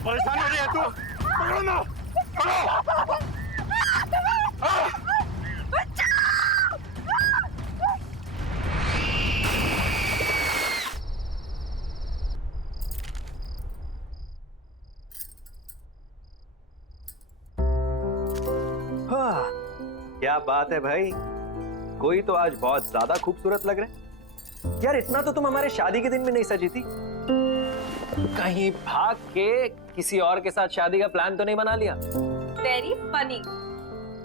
परेशान हो रही है तू? पकड़ो ना, पकड़ो। क्या बात है भाई, कोई तो आज बहुत ज्यादा खूबसूरत लग रहा है यार। इतना तो तुम हमारे शादी के दिन में नहीं सजी थी। कहीं भाग के किसी और के साथ शादी का प्लान तो नहीं बना लिया? Very funny.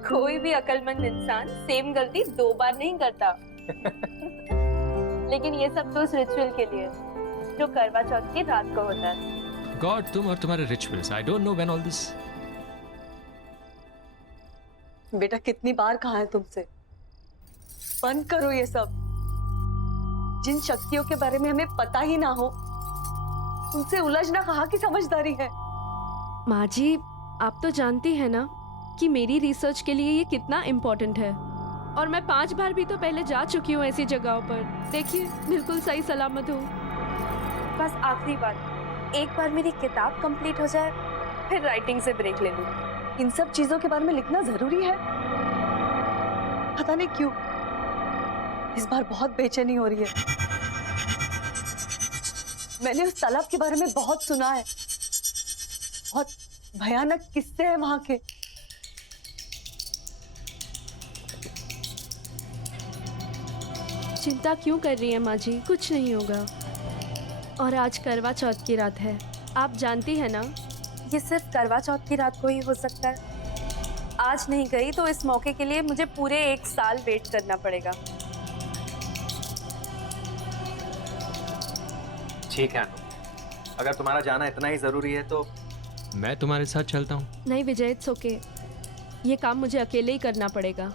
कोई भी अक्लमंद इंसान सेम गलती 2 बार नहीं करता। लेकिन ये सब तो उस रिचुअल के लिए जो करवा चौथ की रात को होता है। गॉड, तुम और तुम्हारे rituals, I don't know when all this. बेटा कितनी बार कहा है तुमसे, बंद करो ये सब। जिन शक्तियों के बारे में हमें पता ही ना हो उनसे उलझना कहाँ की समझदारी है। माँ जी, आप तो जानती हैं ना कि मेरी रिसर्च के लिए ये कितना इम्पोर्टेंट है। और मैं 5 बार भी तो पहले जा चुकी हूँ ऐसी जगहों पर। देखिए, बिल्कुल सही सलामत हूँ। बस आखिरी बार, एक बार मेरी किताब कंप्लीट हो जाए, फिर राइटिंग से ब्रेक ले लूँ। इन सब चीजों के बारे में लिखना जरूरी है? पता नहीं क्यों इस बार बहुत बेचैनी हो रही है। मैंने उस तालाब के बारे में बहुत सुना है, बहुत भयानक किस्से हैं वहां के। चिंता क्यों कर रही है माँ जी, कुछ नहीं होगा। और आज करवा चौथ की रात है, आप जानती हैं ना। ये सिर्फ करवा चौथ की रात को ही हो सकता है। आज नहीं गई तो इस मौके के लिए मुझे पूरे 1 साल वेट करना पड़ेगा। ठीक है अनु, अगर तुम्हारा जाना इतना ही जरूरी है तो मैं तुम्हारे साथ चलता हूँ। नहीं विजय, इट्स ओके। ये काम मुझे अकेले ही करना पड़ेगा।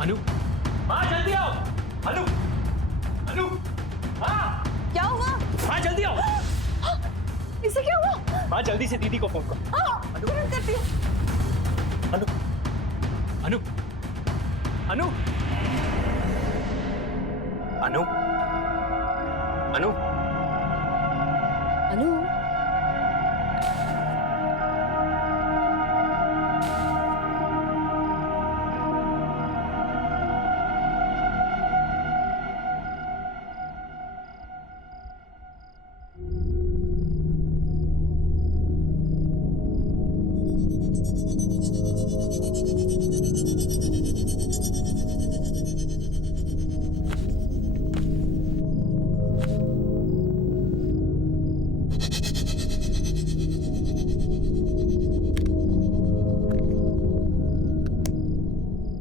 अनु, माँ जल्दी आओ। अनु, अनु, माँ, क्या हुआ? माँ जल्दी आओ। इसे क्या हुआ? माँ जल्दी से दीदी को फोन करो। तुरंत करती हूँ। अनु, अनु, अनु, अनु, अनु, अनु,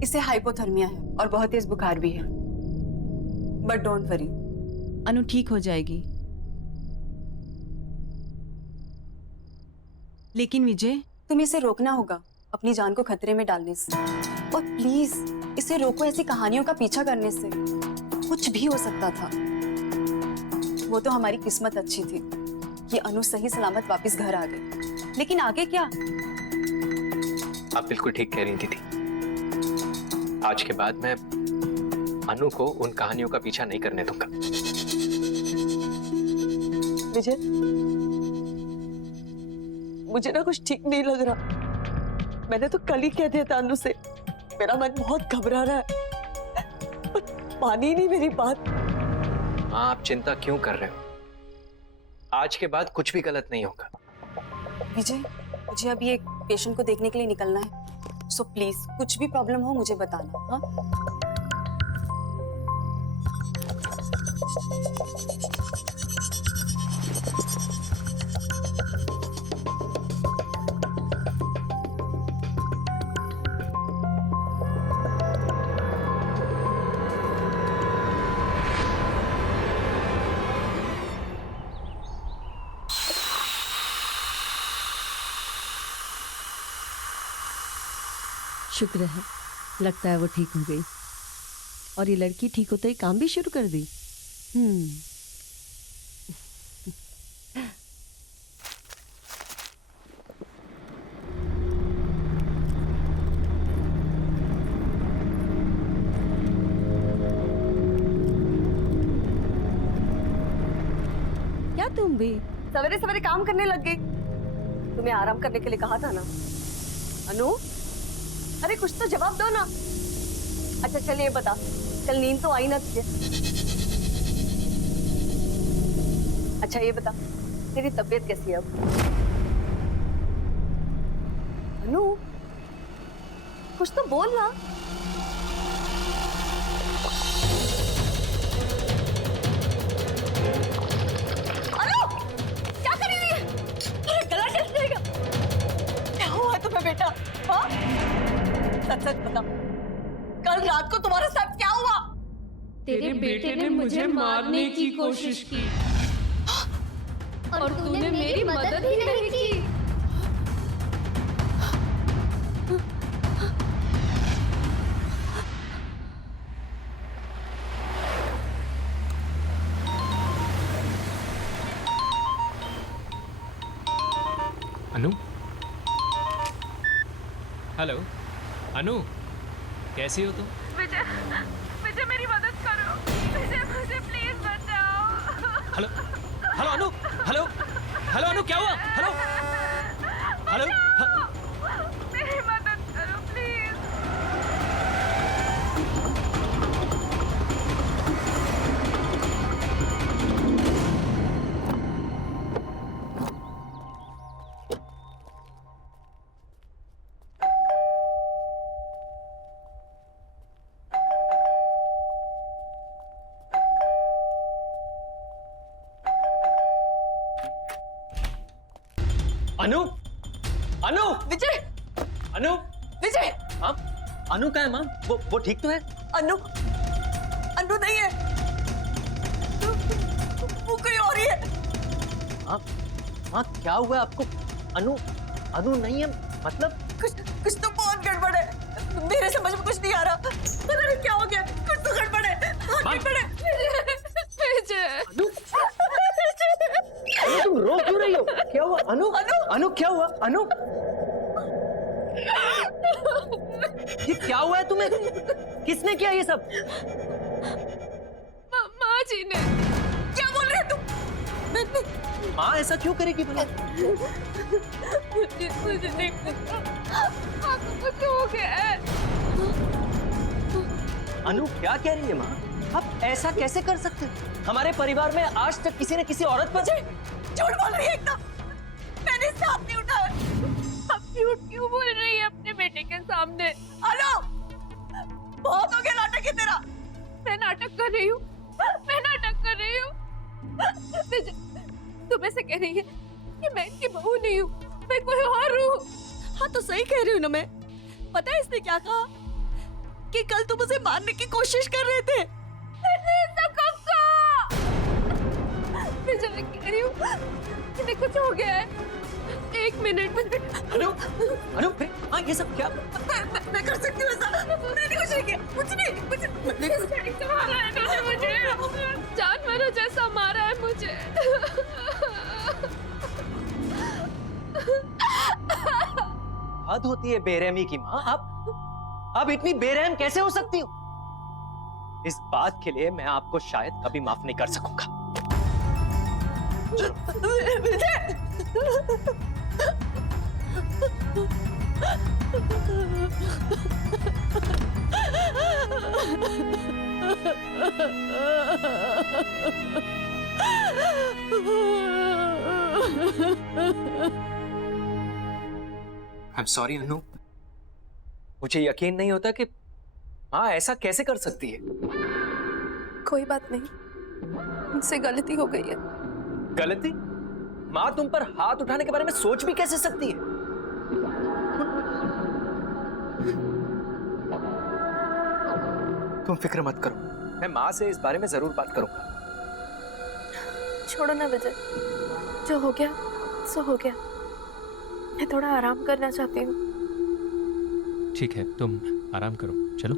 इसे हाइपोथर्मिया है और बहुत तेज बुखार भी है, बट डोंट वरी, अनु ठीक हो जाएगी। लेकिन विजय, तुम्हें इसे रोकना होगा अपनी जान को खतरे में डालने से, और प्लीज इसे रोको ऐसी कहानियों का पीछा करने से। कुछ भी हो सकता था। वो तो हमारी किस्मत अच्छी थी कि अनु सही सलामत वापस घर आ गई, लेकिन आगे क्या? आप बिल्कुल ठीक कह रही थी। आज के बाद मैं अनु को उन कहानियों का पीछा नहीं करने दूंगा। विजय, मुझे ना कुछ ठीक नहीं लग रहा। मैंने तो कल ही कह दिया था अनु से, मेरा मन बहुत घबरा रहा है, पर मानी नहीं मेरी बात। माँ, आप चिंता क्यों कर रहे हो? आज के बाद कुछ भी गलत नहीं होगा। विजय, मुझे अभी एक पेशेंट को देखने के लिए निकलना है, सो प्लीज कुछ भी प्रॉब्लम हो मुझे बताना। हाँ, शुक्र है, लगता है वो ठीक हो गई। और ये लड़की ठीक होते ही काम भी शुरू कर दी। क्या तुम भी सवेरे सवेरे काम करने लग गई? तुम्हें आराम करने के लिए कहा था ना। अनु, अरे कुछ तो जवाब दो ना। अच्छा चल ये बता, कल नींद तो आई ना तुझे? अच्छा ये बता, तेरी तबीयत कैसी है अब? अनु, कुछ तो बोल ना। अनु, क्या कर रही है? अरे गला कैसे जाएगा? क्या हुआ तुम्हें बेटा? हाँ? सच सच बता, कल रात को तुम्हारे साथ क्या हुआ? तेरे बेटे ने मुझे मारने की कोशिश की और तूने मेरी मदद ही नहीं की। अनु, हेलो अनु, कैसी हो तुम? विजय, विजय मेरी मदद करो। विजय मुझे प्लीज बचाओ। हेलो हेलो अनु, हेलो हेलो अनु, क्या हुआ? हेलो हेलो मेरी मदद करो प्लीज। अनु, अनु, विजय, अनु, विजय, हाँ, अनु का है माँ? वो ठीक तो है? अनु, अनु नहीं है, वो कोई और ही है। हाँ, माँ क्या हुआ आपको? अनु, अनु नहीं है मतलब? कुछ तो बहुत गड़बड़ है, मेरे समझ में कुछ नहीं आ रहा। पता नहीं अनु अनु अनु क्या हुआ अनु? ये क्या हुआ है तुम्हें? किसने किया ये सब? माँ जी ने। क्या बोल रहे हो तुम? माँ ऐसा क्यों करेगी भला? मुझे नहीं पता, आपको कुछ हो गया है। अनु क्या कह रही है माँ? आप ऐसा कैसे कर सकते हो? हमारे परिवार में आज तक किसी ने किसी औरत पर झूठ बोल रही है एकदम। मैंने इससे हाथ नहीं उठाया। आप झूठ क्यों बोल रही है अपने बेटे के सामने? हेलो, बहुत हो गया नाटक है तेरा। मैं नाटक कर रही हूँ, मैं नाटक कर रही हूँ। तुम ऐसे कह रही है कि मैं इनकी बहू नहीं हूँ, मैं कोई और हूँ। हाँ तो सही कह रही हूँ ना मैं। पता है इसने क्या कहा? कि कल तुम उसे मारने की कोशिश कर रहे थे। ऐसा कब कहा? मैं जब कह रही हूँ कि मैं कुछ हो गया है। एक मिनट। अनु अनु हाँ ये सब क्या? मैं कर सकती हूँ ऐसा। मैंने कुछ नहीं किया, कुछ नहीं। मारा है इन्होंने मुझे, जानवरों जैसा मारा है मुझे। हद होती है बेरहमी की माँ। आप इतनी बेरहम कैसे हो सकती हो? इस बात के लिए मैं आपको शायद कभी माफ नहीं कर सकूंगा। I'm sorry अनु, मुझे यकीन नहीं होता कि माँ ऐसा कैसे कर सकती है। कोई बात नहीं, मुझसे गलती हो गई है। गलती? माँ तुम पर हाथ उठाने के बारे में सोच भी कैसे सकती है? तुम फिक्र मत करो, मैं माँ से इस बारे में जरूर बात करूंगा। छोड़ो ना विजय, जो हो गया सो हो गया। मैं थोड़ा आराम करना चाहती हूँ। ठीक है, तुम आराम करो, चलो।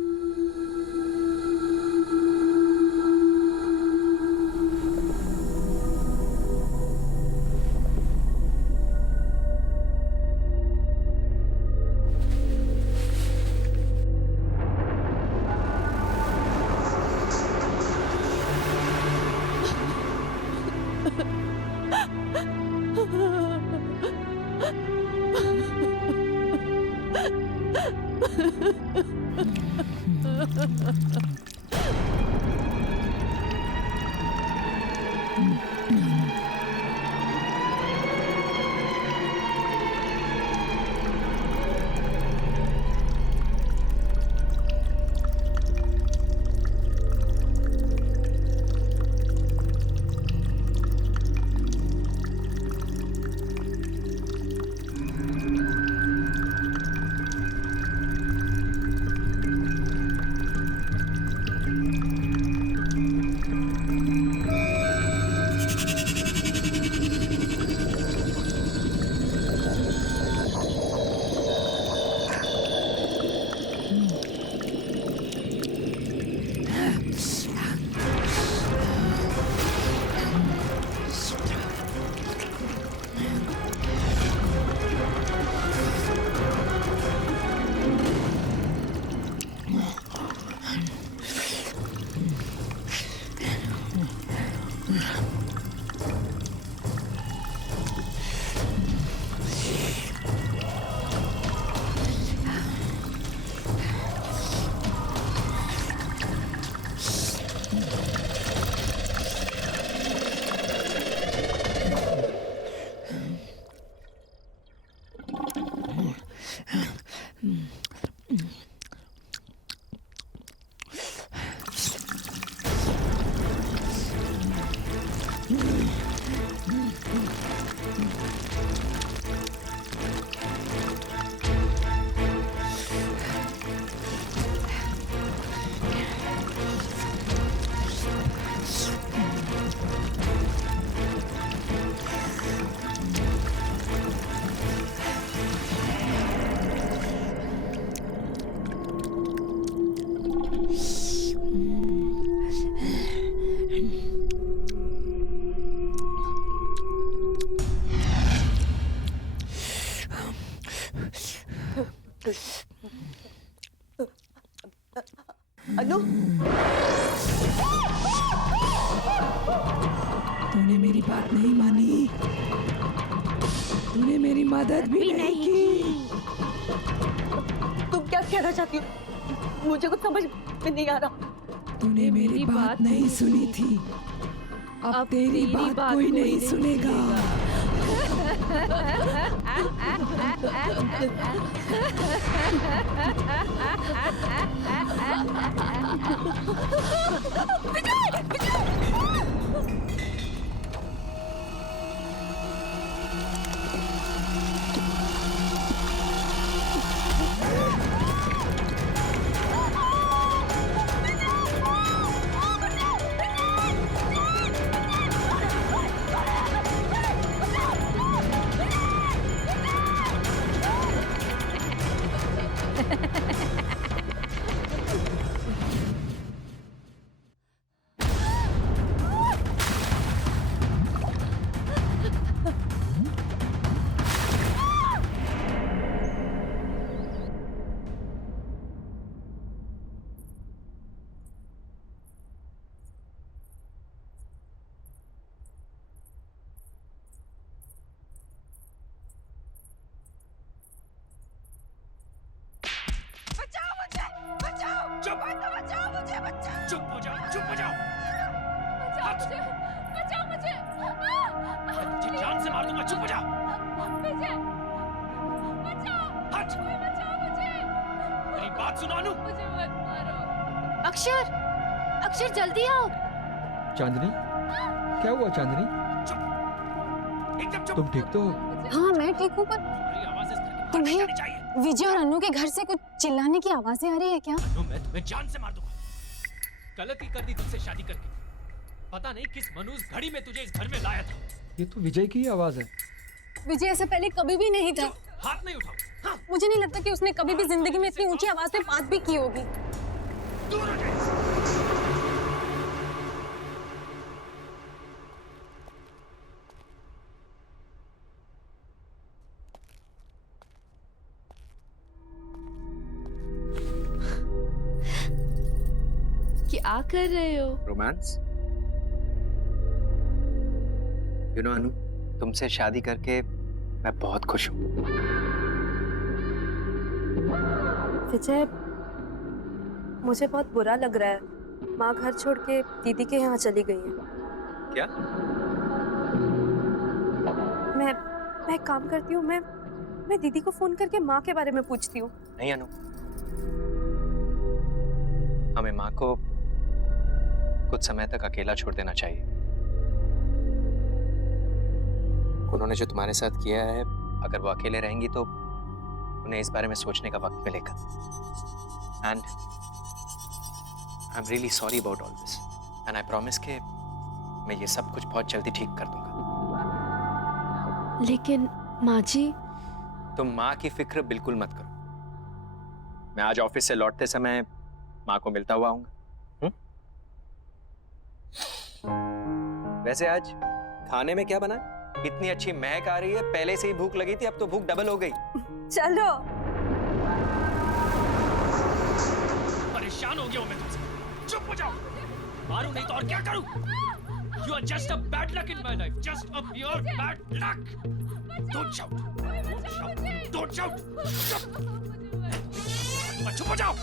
अनु तूने मेरी बात नहीं मानी, तूने मेरी मदद भी नहीं की। तुम क्या कहना चाहती हो? मुझे कुछ समझ में नहीं आ रहा। तूने मेरी बात नहीं सुनी थी, अब तेरी बात कोई नहीं सुनेगा। चुप चुप हो जाओ, चुप हो जाओ। मैं तुझे जान से मार दूंगा, चुप हो जाओ। हट। मेरी बात सुनो अनु। अक्षर, अक्षर जल्दी आओ। चांदनी, क्या हुआ चांदनी? चुप, एकदम चुप। तुम ठीक तो हो? हाँ मैं ठीक हूँ, पर तुम्हारी आवाज़ इस तरह की तुम्हें- नहीं चाहिए। विजय और अनु के घर से कुछ चिल्लाने की आवाजें आ रही है क्या? अनु, मैं तुम्हें जान से मार दूंगा। गलती कर दी तुझसे शादी करके। पता नहीं किस मनूस घड़ी में तुझे इस घर में लाया था। ये तो विजय की ही आवाज है। विजय ऐसा पहले कभी भी नहीं था। हाथ नहीं उठाओ। हाँ, मुझे नहीं लगता कि उसने कभी भी जिंदगी में इतनी ऊंची आवाज में बात भी की होगी। दूर हो जाए। क्या कर रहे हो? रोमांस? यू नो अनु, तुमसे शादी करके मैं बहुत खुश हूँ। विजय, मुझे बहुत बुरा लग रहा है। माँ घर छोड़ के दीदी के यहाँ चली गई है। क्या? मैं एक काम करती हूँ, मैं दीदी को फोन करके माँ के बारे में पूछती हूँ। नहीं अनु, हमें माँ को कुछ समय तक अकेला छोड़ देना चाहिए। उन्होंने जो तुम्हारे साथ किया है, अगर वो अकेले रहेंगी तो उन्हें इस बारे में सोचने का वक्त मिलेगा। And I am really sorry about all this, and I promise कि मैं ये सब कुछ बहुत जल्दी ठीक कर दूंगा। लेकिन माँ जी, तुम माँ की फिक्र बिल्कुल मत करो। मैं आज ऑफिस से लौटते समय माँ को मिलता हुआ आऊंगा। वैसे आज खाने में क्या बना? इतनी अच्छी महक आ रही है, पहले से ही भूख लगी थी, अब तो भूख डबल हो गई। चलो। परेशान हो गया हूं मैं तुमसे। चुप हो जाओ। मारूं नहीं तो और क्या करूं? You are just a bad luck in my life. Just a pure bad luck. Don't shout. Don't shout. Don't shout. चुप हो जाओ।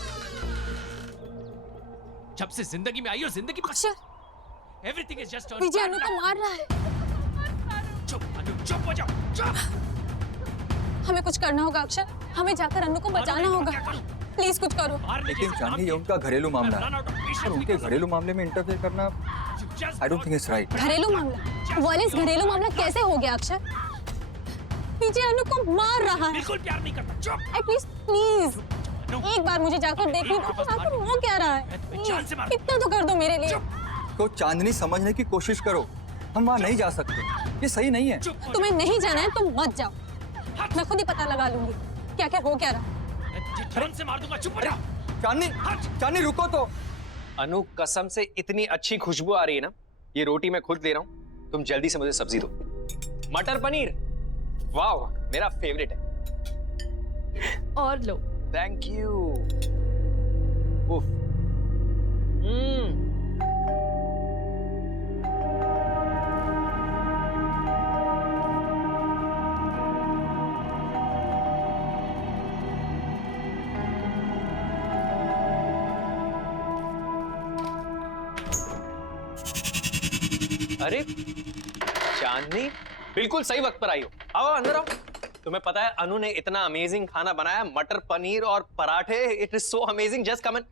जब से जिंदगी में आई हो, जिंदगी अक्षर, everything is just विजय अनु को मार रहा है। चुप अनु, चुप हो जाओ। चुप। हमें कुछ करना होगा अक्षर, हमें जाकर अनु को बचाना होगा। प्लीज कुछ करो। लेकिन चांदनी, ये उनका घरेलू मामला है और उनके घरेलू मामले में इंटरफेयर करना I don't think it's right. घरेलू मामला? वायलेंस घरेलू मामला कैसे हो गया अक्षर? विजय अनु को मार रहा है। बिल्कुल प्यार नहीं करता। चुप। प्लीज प्लीज एक बार मुझे जाकर देखने दो, आखिर वो क्या रहा है। जान से मार- इतना तो कर दो मेरे लिए। तो चांदनी, समझने की कोशिश करो, हम वहाँ नहीं जा सकते, ये सही नहीं है। तुम्हें नहीं जाना है तुम मत जाओ, मैं खुद ही पता लगा लूंगी क्या क्या हो क्या रहा। जान से मार दूंगा। चुप हो जाओ। चांदनी, चांदनी रुको तो। अनु, कसम से इतनी अच्छी खुशबू आ रही है ना, ये रोटी मैं खुद ले रहा हूँ। तुम जल्दी से मुझे सब्जी दो। मटर पनीर, वाह, मेरा फेवरेट है। और लो। Thank you. उफ, अरे चांदनी, बिल्कुल सही वक्त पर आई हो। आओ अंदर आओ। तुम्हें पता है अनु ने इतना अमेजिंग खाना बनाया, मटर पनीर और पराठे। It is so amazing, just come in.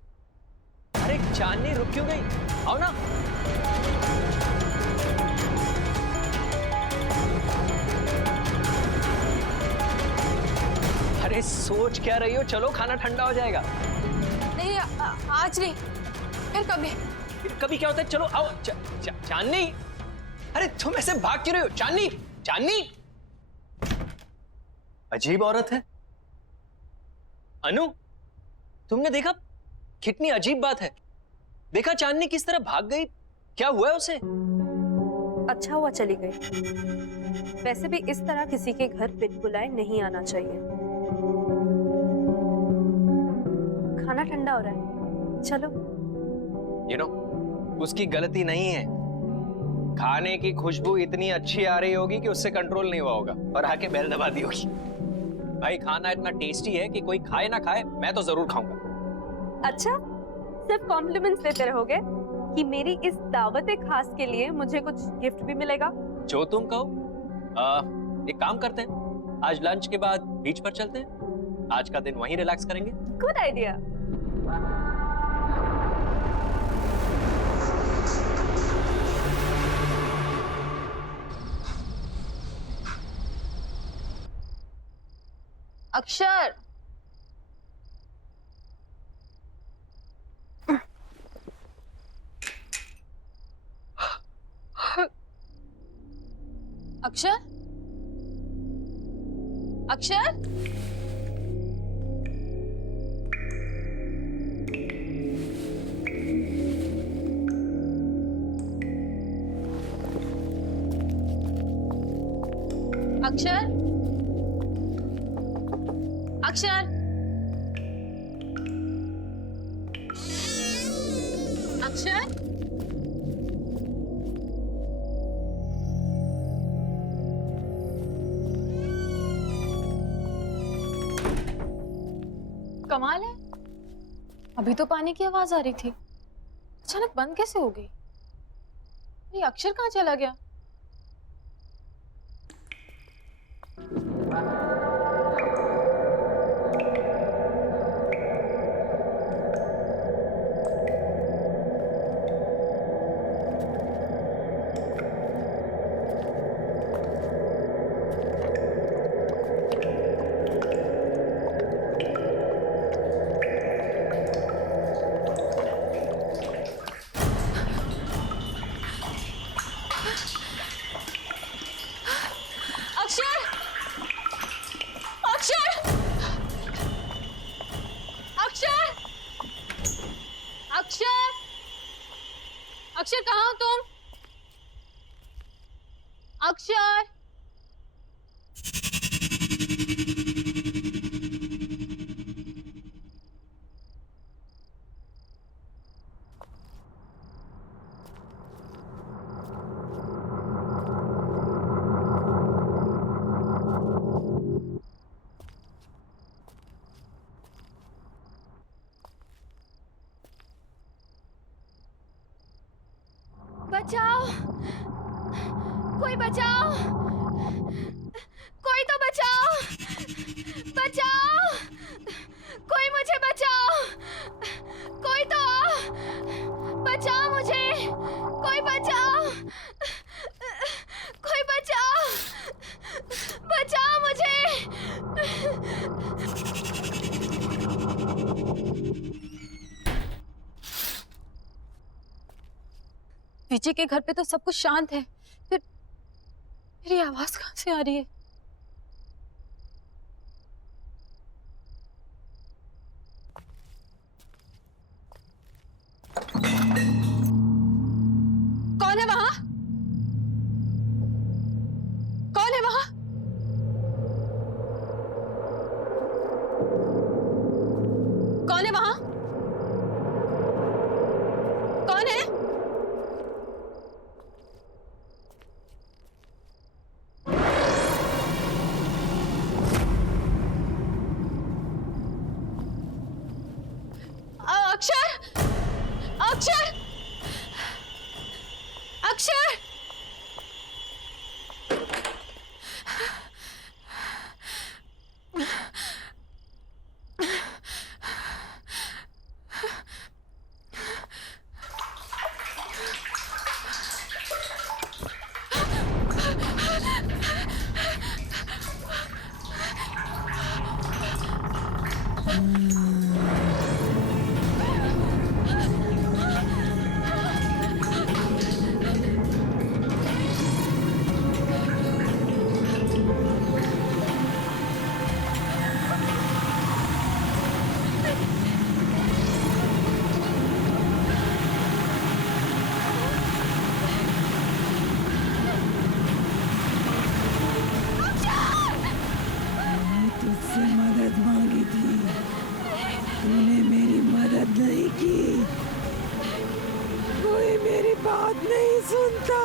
अरे चांदनी रुक क्यों गई? आओ ना। अरे सोच क्या रही हो? चलो खाना ठंडा हो जाएगा। नहीं आज नहीं, फिर कभी। फिर कभी क्या होता है? चलो आओ। चांदनी, अरे तुम ऐसे भाग क्यों रही हो? चांदनी, चांदनी, अजीब औरत है। अनु, तुमने देखा? कितनी अजीब बात है। देखा चांदनी किस तरह भाग गई? क्या हुआ है उसे? अच्छा हुआ चली गई। वैसे भी इस तरह किसी के घर बिन बुलाए नहीं आना चाहिए। खाना ठंडा हो रहा है, चलो। You know, उसकी गलती नहीं है। खाने की खुशबू इतनी अच्छी आ रही होगी कि उससे कंट्रोल नहीं हुआ होगा और आके बेल दबा दी होगी। भाई खाना इतना टेस्टी है कि कोई खाए ना खाए, मैं तो जरूर खाऊंगा। अच्छा, सिर्फ कॉम्प्लीमेंट्स देते रहोगे कि मेरी इस दावत खास के लिए मुझे कुछ गिफ्ट भी मिलेगा? जो तुम कहो। एक काम करते हैं, आज लंच के बाद बीच पर चलते हैं। आज का दिन वहीं रिलैक्स करेंगे। Good idea. अक्षर, अक्षर, अक्षर, अक्षर, अक्षर, अक्षर, कमाल है, अभी तो पानी की आवाज आ रही थी, अचानक बंद कैसे हो गई? ये अक्षर कहाँ चला गया? अक्षर कहाँ हो तुम? अक्षर, बचाओ, कोई बचाओ, कोई तो बचाओ, बचाओ, कोई मुझे बचाओ, कोई तो बचाओ मुझे, कोई बचाओ, कोई बचाओ, बचाओ मुझे। विजय के घर पे तो सब कुछ शांत है, फिर ये आवाज कहाँ से आ रही है? कौन है वहां? कौन है वहां? कौन है वहां? कौन है? अक्षर, अक्षर, अक्षर, बात नहीं सुनता,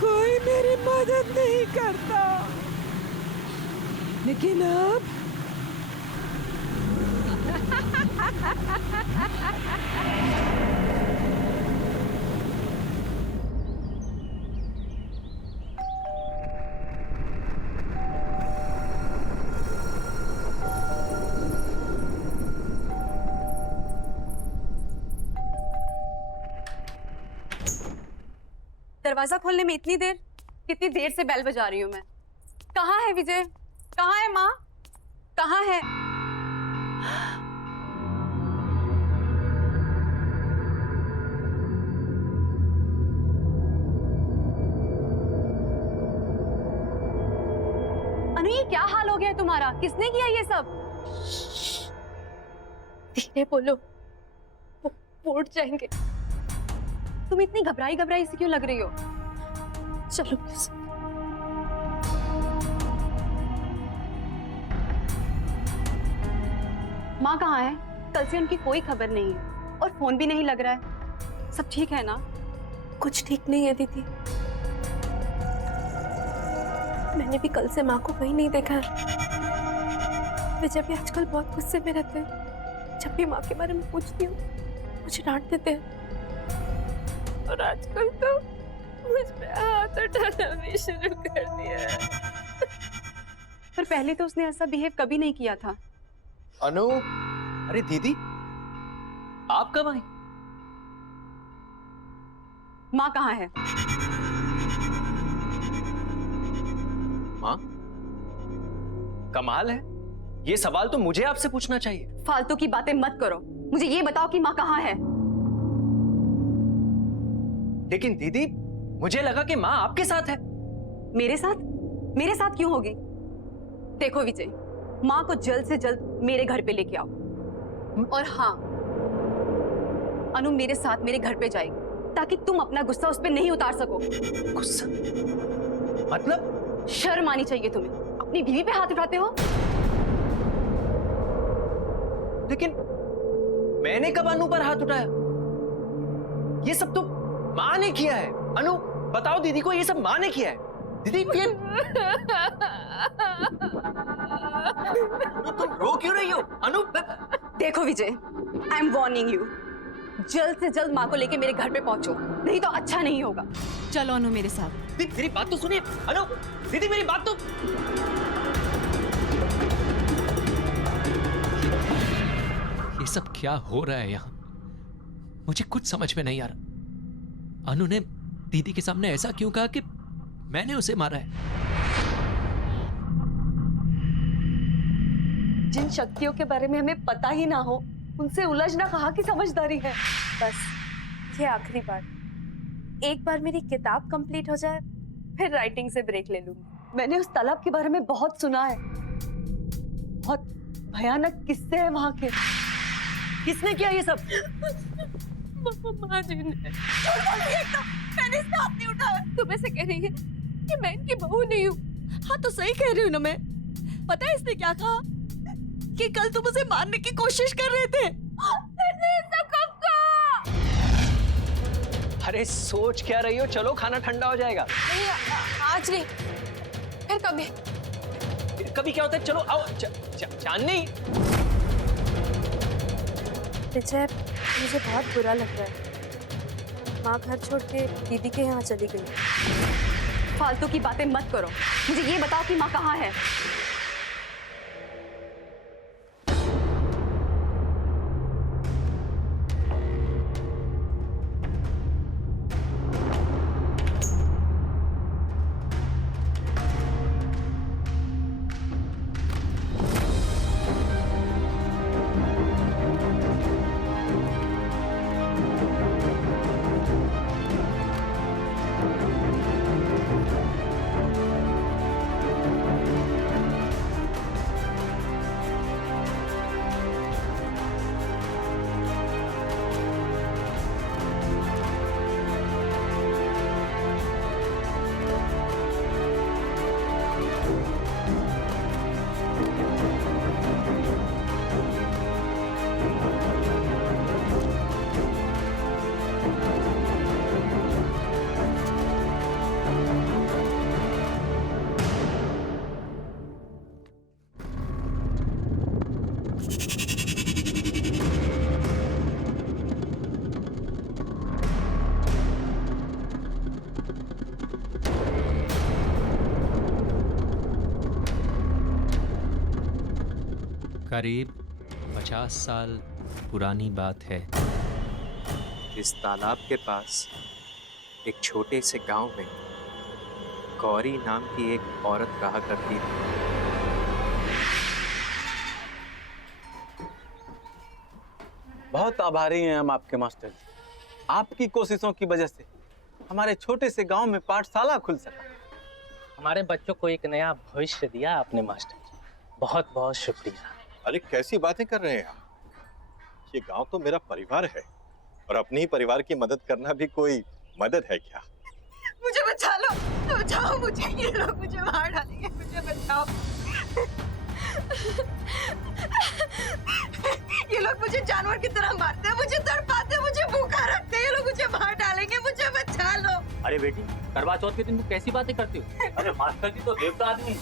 कोई मेरी मदद नहीं करता। लेकिन अब दरवाजा खोलने में इतनी देर, कितनी देर से बेल बजा रही हूँ मैं। कहाँ है विजय? कहाँ है माँ? कहाँ है? अनु, ये क्या हाल हो गया है तुम्हारा? किसने किया ये सब? धीरे बोलो, वो उठ जाएंगे। तुम इतनी घबराई घबराई से क्यों लग रही हो? चलो प्लीज। माँ कहाँ है? कल से उनकी कोई खबर नहीं है और फोन भी नहीं लग रहा है। सब ठीक है ना? कुछ ठीक नहीं है दीदी, मैंने भी कल से माँ को कहीं नहीं देखा है। विजय भी आजकल बहुत गुस्से में रहते हैं। जब भी माँ के बारे में पूछती हूँ मुझे डांट देते हैं, और आजकल तो मुझ पे हाथ उठाना भी शुरू कर दिया है। पर पहले तो उसने ऐसा बिहेव कभी नहीं किया था। अनु, अरे दीदी, आप कब आई? माँ कहाँ है? माँ? कमाल है, ये सवाल तो मुझे आपसे पूछना चाहिए। फालतू की बातें मत करो, मुझे ये बताओ कि माँ कहाँ है? लेकिन दीदी, मुझे लगा कि माँ आपके साथ है। मेरे साथ? मेरे साथ क्यों होगी? देखो विजय, माँ को जल्द से जल्द मेरे घर पे लेके आओ। और हाँ, अनु मेरे साथ मेरे घर पे जाएगी ताकि तुम अपना गुस्सा उस पे नहीं उतार सको। गुस्सा? मतलब? शर्म आनी चाहिए तुम्हें, अपनी बीवी पे हाथ उठाते हो। लेकिन मैंने कब अनु पर हाथ उठाया? ये सब तो माँ ने किया है। अनु, बताओ दीदी को, ये सब माँ ने किया है। दीदी ये तुम रो क्यों रही हो? अनु, देखो विजय, आई एम वार्निंग यू, जल्द से जल्द माँ को लेके मेरे घर पे पहुंचो, नहीं तो अच्छा नहीं होगा। चलो अनु मेरे साथ। दीदी मेरी बात तो सुनिए। अनु, दीदी मेरी बात तो। ये सब क्या हो रहा है यहाँ? मुझे कुछ समझ में नहीं आ रहा। अनु ने दीदी के सामने ऐसा क्यों कहा कि मैंने उसे मारा है? जिन शक्तियों के बारे में हमें पता ही ना हो, उनसे उलझना कहाँ की समझदारी है। बस ये आखिरी बार, एक बार मेरी किताब कंप्लीट हो जाए फिर राइटिंग से ब्रेक ले लूंगी। मैंने उस तालाब के बारे में बहुत सुना है, बहुत भयानक किस्से हैं वहां के। किसने किया ये सब? माँ जी ने। मैंने इसका हाथ नहीं उठाया। तुम ऐसे कह रही है कि मैं इनकी बहू नहीं हूँ? हाँ तो सही कह रही हूँ ना मैं। पता है इसने क्या कहा? कि कल तुम उसे मारने की कोशिश कर रहे थे। अरे सोच क्या रही हो? चलो खाना ठंडा हो जाएगा। नहीं, आज नहीं, फिर कभी। कभी क्या होता है? चलो आओ। चांदनी, विजय, मुझे बहुत बुरा लग रहा है। माँ घर छोड़ के दीदी के यहाँ चली गई। फालतू की बातें मत करो, मुझे ये बताओ कि माँ कहाँ है? करीब 50 साल पुरानी बात है। इस तालाब के पास एक छोटे से गांव में गौरी नाम की एक औरत रहा करती थी। बहुत आभारी हैं हम आपके मास्टर जी। आपकी कोशिशों की वजह से हमारे छोटे से गांव में पाठशाला खुल सका। हमारे बच्चों को एक नया भविष्य दिया आपने मास्टर जी, बहुत बहुत शुक्रिया। अरे कैसी बातें कर रहे हैं आप? ये गांव तो मेरा परिवार है और अपने ही परिवार की मदद करना भी कोई मदद है क्या? मुझे बचा लो, बचाओ मुझे, ये लोग मुझे मार डालेंगे, मुझे बचाओ। ये लोग मुझे जानवर की तरह मारते हैं, मुझे तड़पाते हैं, मुझे भूखा रखते हैं, ये लोग मुझे मार डालेंगे, मुझे बचा लो। अरे बेटी, करवा चौथ के दिन तुम कैसी बातें करती हो? अरे मास्टर जी तो देवता आदमी।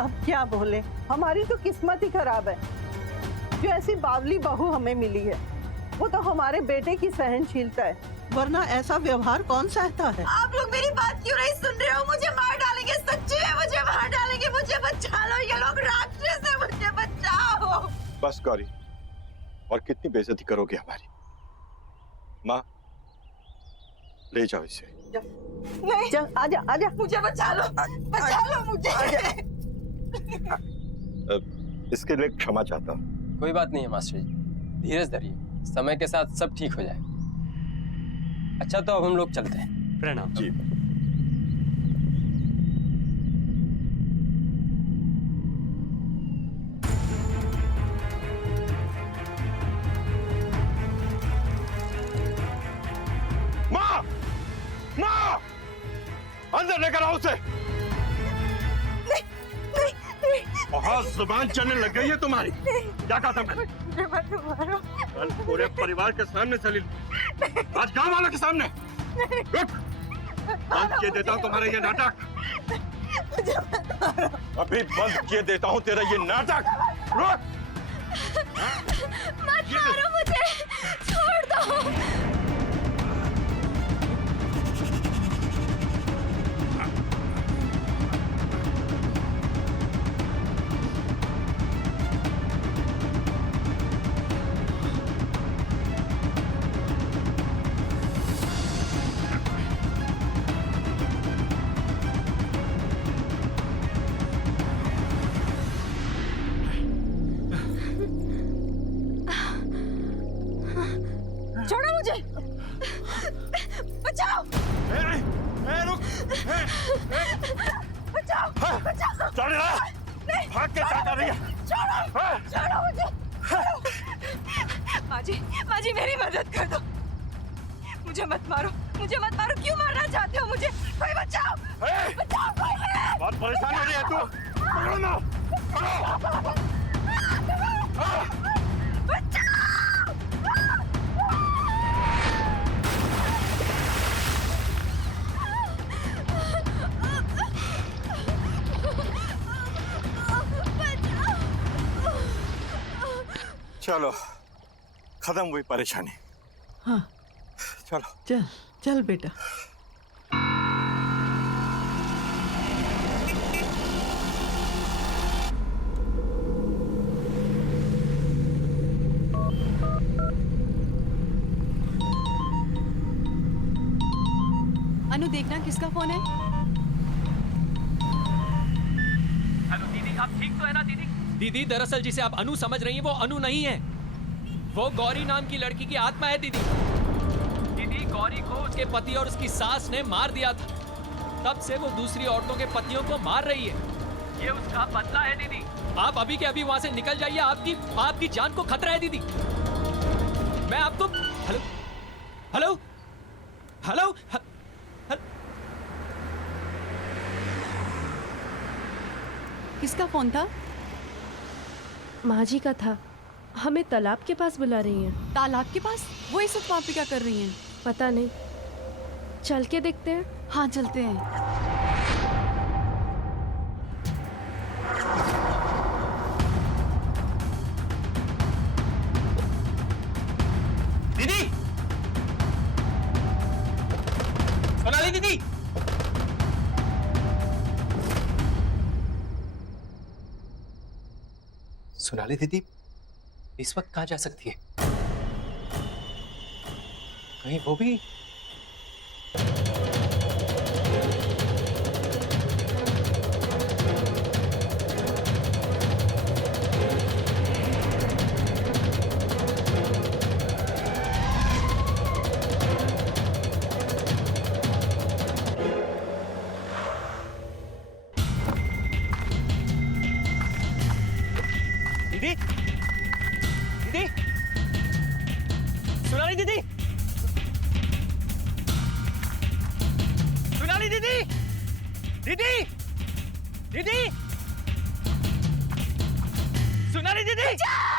अब क्या बोले, हमारी तो किस्मत ही खराब है जो ऐसी बावली बहू हमें मिली है। वो तो हमारे बेटे की सहनशीलता है, वरना ऐसा व्यवहार कौन सहता है। आप लोग मेरी बात क्यों नहीं सुन रहे हो? मुझे मार डालेंगे, सच्ची है, मुझे मार डालेंगे, मुझे बचा लो, ये लोग राक्षस है, मुझे बचाओ। बस गौरी, और कितनी बेइज्जती करोगे हमारी? माँ, ले जाओ इसे। नहीं, चल आजा आजा, मुझे बचा लो मुझे। इसके लिए क्षमा चाहता हूँ। कोई बात नहीं है मास्टर जी, धीरज धरिए, समय के साथ सब ठीक हो जाएगा। अच्छा तो अब हम लोग चलते हैं। प्रणाम जी। माँ! माँ! अंदर लेकर आओ उसे। बहुत जुबान चलने लग गई है तुम्हारी। क्या कहा था मैंने? मुझे मत मारो। कल पूरे परिवार के सामने चली, आज गांव वालों के सामने। रुक, बंद किए देता हूँ तुम्हारा ये नाटक। अभी बंद किए देता हूँ तेरा ये नाटक। रुक। मत मारो मुझे, छोड़ दो। छोड़ो मुझे, बचाओ। रुक। बचाओ, बचाओ। चल रहा, भाग के क्या कर रही है? छोड़ो मुझे। माँ जी मेरी मदद कर दो, मुझे मत मारो, मुझे मत मारो। क्यों मारना चाहते हो मुझे? कोई बचाओ, बचाओ कोई। बहुत परेशान हो रही है तू। पकड़ो ना, पकड़ो। चलो, खत्म हुई परेशानी। हाँ, चलो चल चल बेटा। अनु, देखना किसका फोन है। हेलो दीदी, आप ठीक तो है ना दीदी? दीदी दरअसल जिसे आप अनु समझ रही हैं वो अनु नहीं है, वो गौरी नाम की लड़की की आत्मा है दीदी। दीदी गौरी को उसके पति और उसकी सास ने मार दिया था, तब से वो दूसरी औरतों के पतियों को मार रही है। ये उसका बदला है दीदी। आप अभी के अभी वहां से निकल जाइए, आपकी जान को खतरा है दीदी। मैं आपको हेलो हेलो हेलो किसका फोन था? माँ जी का था, हमें तालाब के पास बुला रही हैं। तालाब के पास? वो इस वक्त वहाँ पे क्या कर रही हैं? पता नहीं, चल के देखते हैं। हाँ चलते हैं। दीदी, सोनाली दीदी, सोनाली दीदी इस वक्त कहाँ जा सकती है? कहीं वो भी दीदी, दीदी, सोनाली दीदी, सोनाली दीदी, दीदी, दीदी, सोनाली दीदी, बचाओ!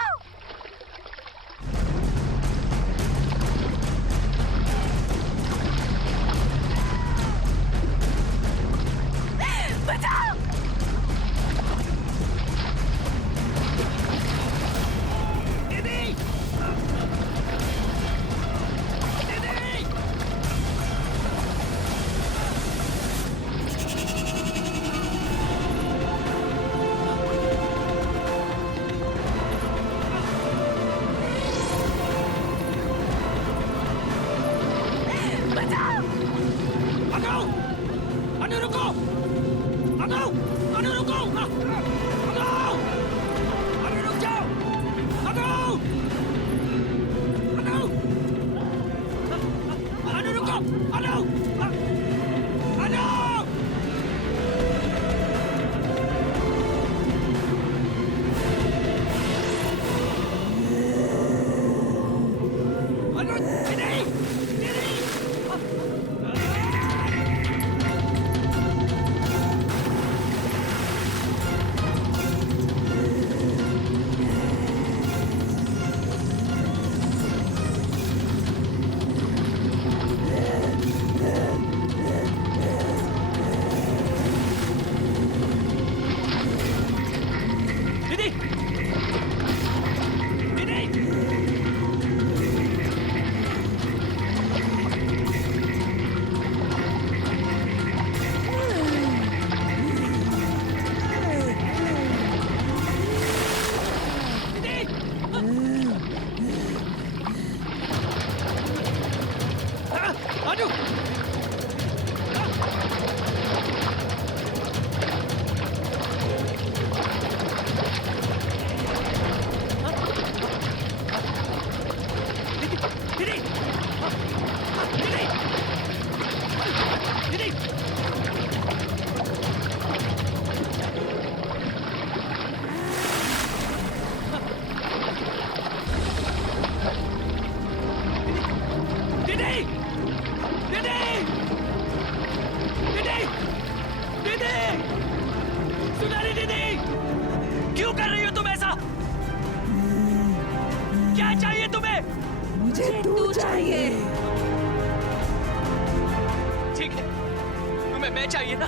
चाहिए ना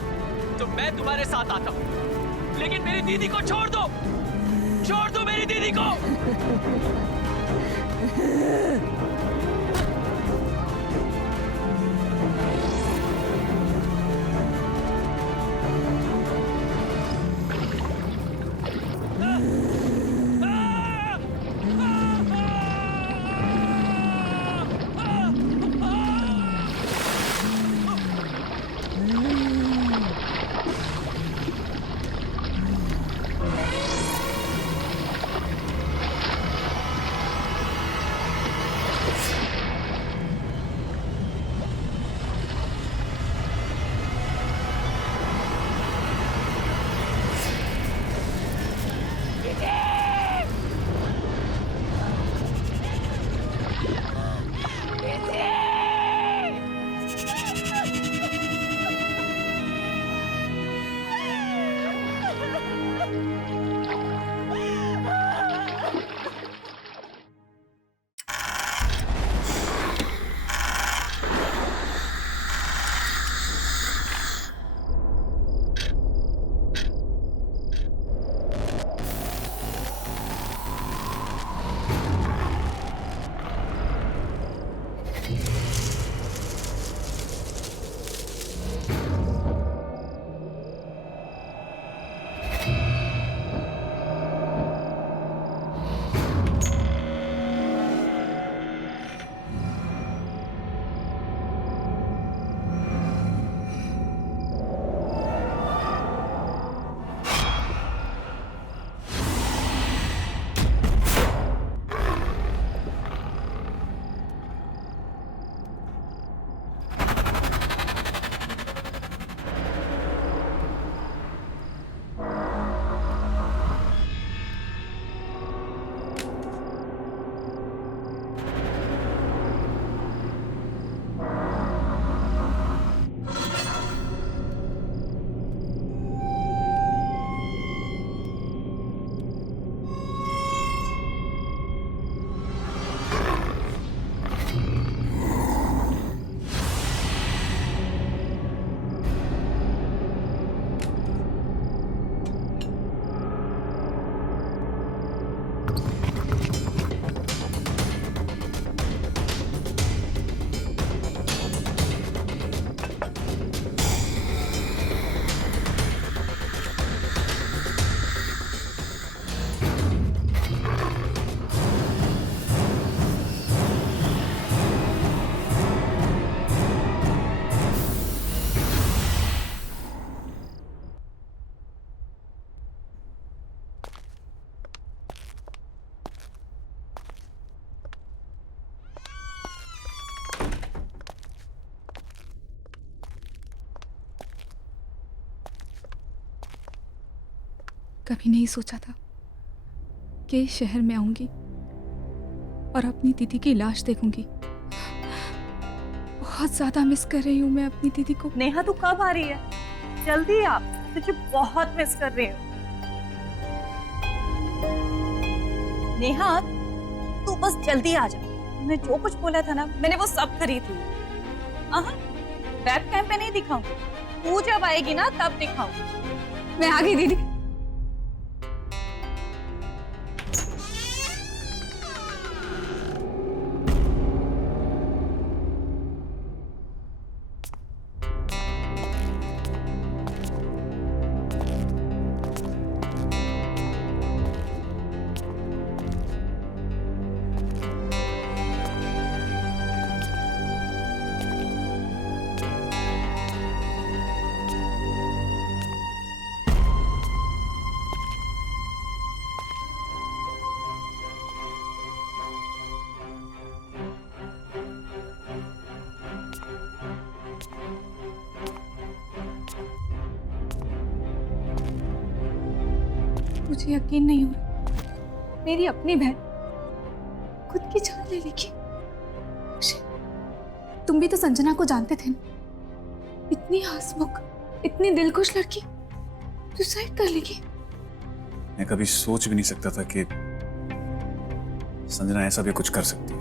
तो मैं तुम्हारे साथ आता हूँ, लेकिन मेरी दीदी को छोड़ दो मेरी दीदी को। कभी नहीं सोचा था कि इस शहर में आऊंगी और अपनी दीदी की लाश देखूंगी। बहुत ज्यादा मिस कर रही हूँ मैं अपनी दीदी को। नेहा तू कब आ रही है? जल्दी आ, तुझे बहुत मिस कर रही हूँ। नेहा तू बस जल्दी आ जा। मैं जो कुछ बोला था ना, मैंने वो सब करी थी। वेब कैम पे नहीं दिखाऊंगी, तू जब आएगी ना तब दिखाऊंगी। मैं आ गई दीदी। मुझे यकीन नहीं हो रहा, मेरी अपनी बहन खुद की जान ले लेगी। तुम भी तो संजना को जानते थे ना, इतनी हंसमुख, इतनी दिलखुश लड़की सुसाइड कर लेगी। मैं कभी सोच भी नहीं सकता था कि संजना ऐसा भी कुछ कर सकती है।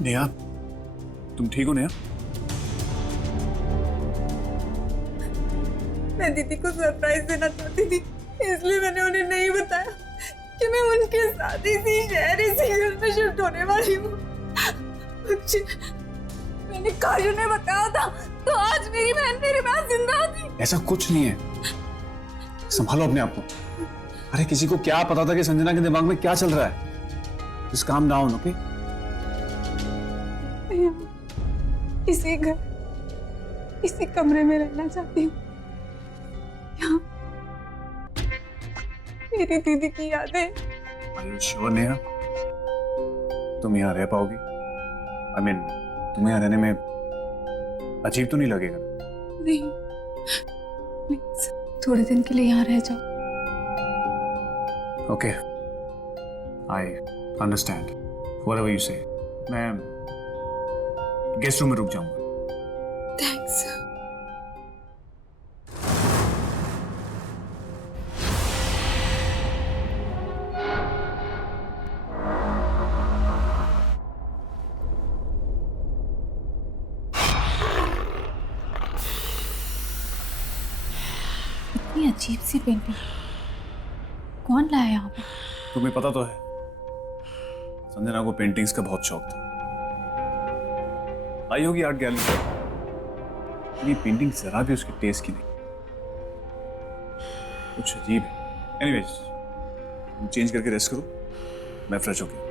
नेहा, तुम ठीक हो नेहा? मैं दीदी को सरप्राइज देना चाहती थी, इसलिए मैंने उन्हें नहीं बताया कि मैं उनके साथ इसी शहर, इसी घर में शिफ्ट होने वाली हूँ। मैंने काश उन्हें बताया था तो आज मेरी बहन मेरे पास जिंदा थी। ऐसा कुछ नहीं है, संभालो अपने आप को। अरे किसी को क्या पता था कि संजना के दिमाग में क्या चल रहा है। इस काम डाउन, ओके? इसी घर, इसी कमरे में रहना चाहती हूँ। यहाँ मेरी दीदी की यादें। Are you sure Neha? तुम यहाँ रह पाओगी? I mean, तुम्हें यहाँ रहने में अजीब तो नहीं लगेगा? नहीं, प्लीज थोड़े दिन के लिए यहाँ रह जाओ। Okay, I understand. Whatever you say. मैं गेस्ट रूम में रुक जाऊंगा। थैंक्स। इतनी अजीब सी पेंटिंग कौन लाया यहाँ पे? तुम्हें पता तो है, संजना को पेंटिंग्स का बहुत शौक था। आई होगी आर्ट गैलरी। ये पेंटिंग जरा भी उसके टेस्ट की नहीं, कुछ अजीब है। एनीवेज, तुम चेंज करके रेस्ट करो, मैं फ्रेश होके।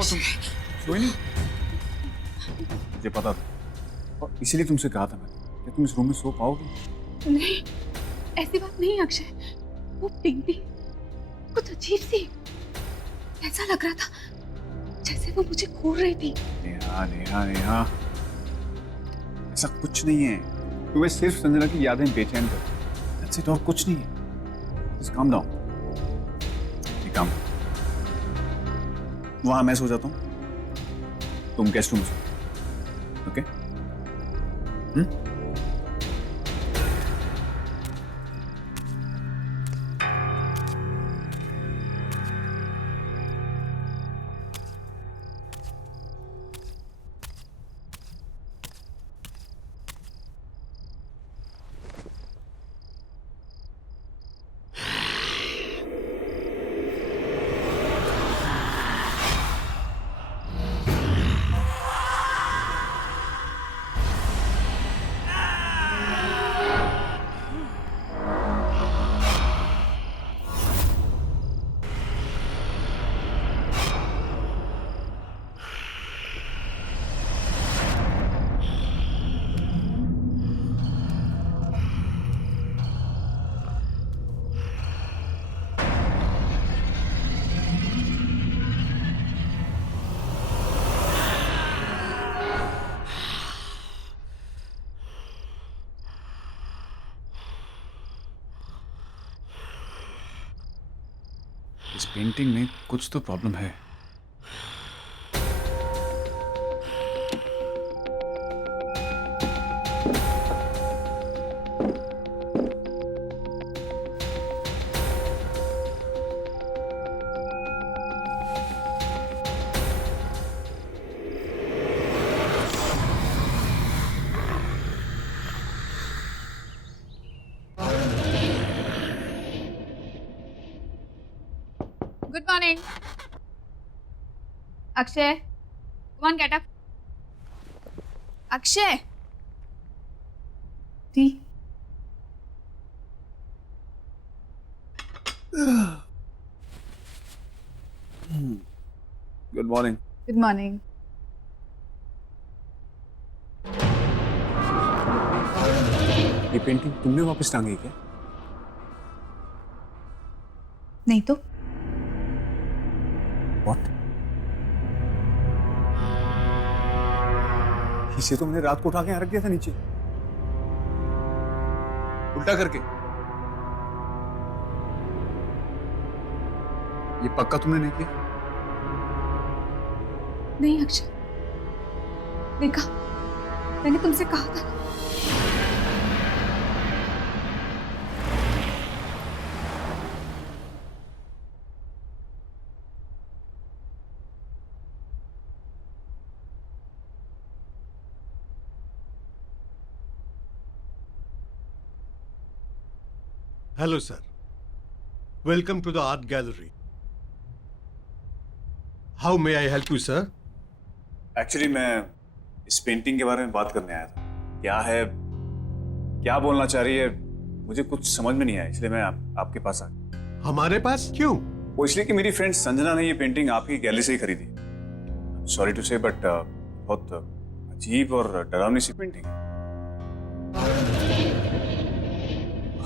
तुम सोई नहीं? मुझे पता था और इसीलिए तुमसे कहा था मैंने कि तुम इस रूम में सो पाओगे। नहीं, ऐसी बात नहीं अक्षय। वो पेंटिंग कुछ अजीब सी, ऐसा लग रहा था जैसे वो मुझे घूर रही थी। नेहा नेहा नेहा, ऐसा कुछ नहीं है। तुम्हें सिर्फ संजना की यादें बेचैन कर, और कुछ नहीं है। Just calm down. काम वहां मैं सो जाता हूँ, तुम गेस्ट रूम सो। ओके? इस पेंटिंग में कुछ तो प्रॉब्लम है। Good morning. Akshay, come on, get up. Akshay. Tea. Good morning. Good morning. ये पेंटिंग तुमने वापस टांगी क्या? नहीं तो What? इसे तुमने रात को उठा के यहाँ रख दिया था नीचे, उल्टा करके। ये पक्का तुमने नहीं किया? नहीं अक्षय, देखा, मैंने तुमसे कहा था ना। Hello, sir. Welcome to the art gallery. How may I help you, sir? Actually मैं इस पेंटिंग के बारे में बात करने आया था। क्या है, क्या बोलना चाह रही है, मुझे कुछ समझ में नहीं आया, इसलिए मैं आपके पास आ गया। हमारे पास क्यों? वो इसलिए कि मेरी फ्रेंड संजना ने ये पेंटिंग आपकी गैलरी से ही खरीदी। सॉरी टू से, बट बहुत अजीब और डरावनी सी पेंटिंग है।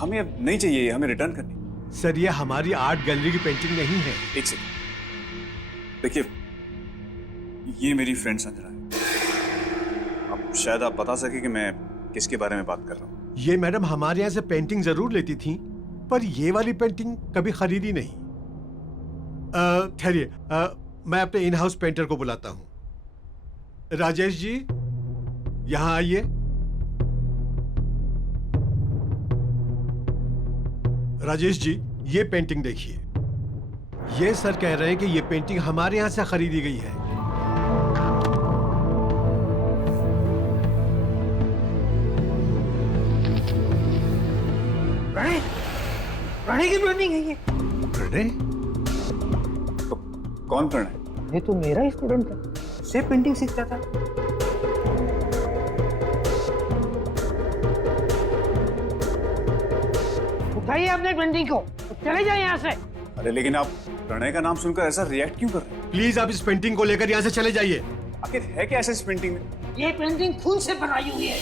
हमें अब नहीं चाहिए, हमें रिटर्न करनी। सर, ये हमारी आर्ट गैलरी की पेंटिंग नहीं है। एक सेकंड, देखिए, ये मेरी फ्रेंड संजना है। अब शायद आप बता सके कि मैं किसके बारे में बात कर रहा हूँ। ये मैडम हमारे यहाँ से पेंटिंग जरूर लेती थी, पर ये वाली पेंटिंग कभी खरीदी नहीं। ठहरिए, मैं अपने इन हाउस पेंटर को बुलाता हूँ। राजेश जी, यहाँ आइए। राजेश जी, ये पेंटिंग देखिए। ये सर कह रहे हैं कि ये पेंटिंग हमारे यहाँ से खरीदी गई है। प्रणय की पेंटिंग है ये। प्रणय? कौन प्रणय? ये तो मेरा ही स्टूडेंट था, से पेंटिंग सीखता था। उठाइए अपने पेंटिंग को, चले जाए यहाँ से। अरे लेकिन आप प्रणय का नाम सुनकर ऐसा रिएक्ट क्यों कर रहे हैं? प्लीज आप इस पेंटिंग को लेकर यहाँ से चले जाइए। आखिर है क्या ऐसा इस पेंटिंग में? ये पेंटिंग खून से बनाई हुई है।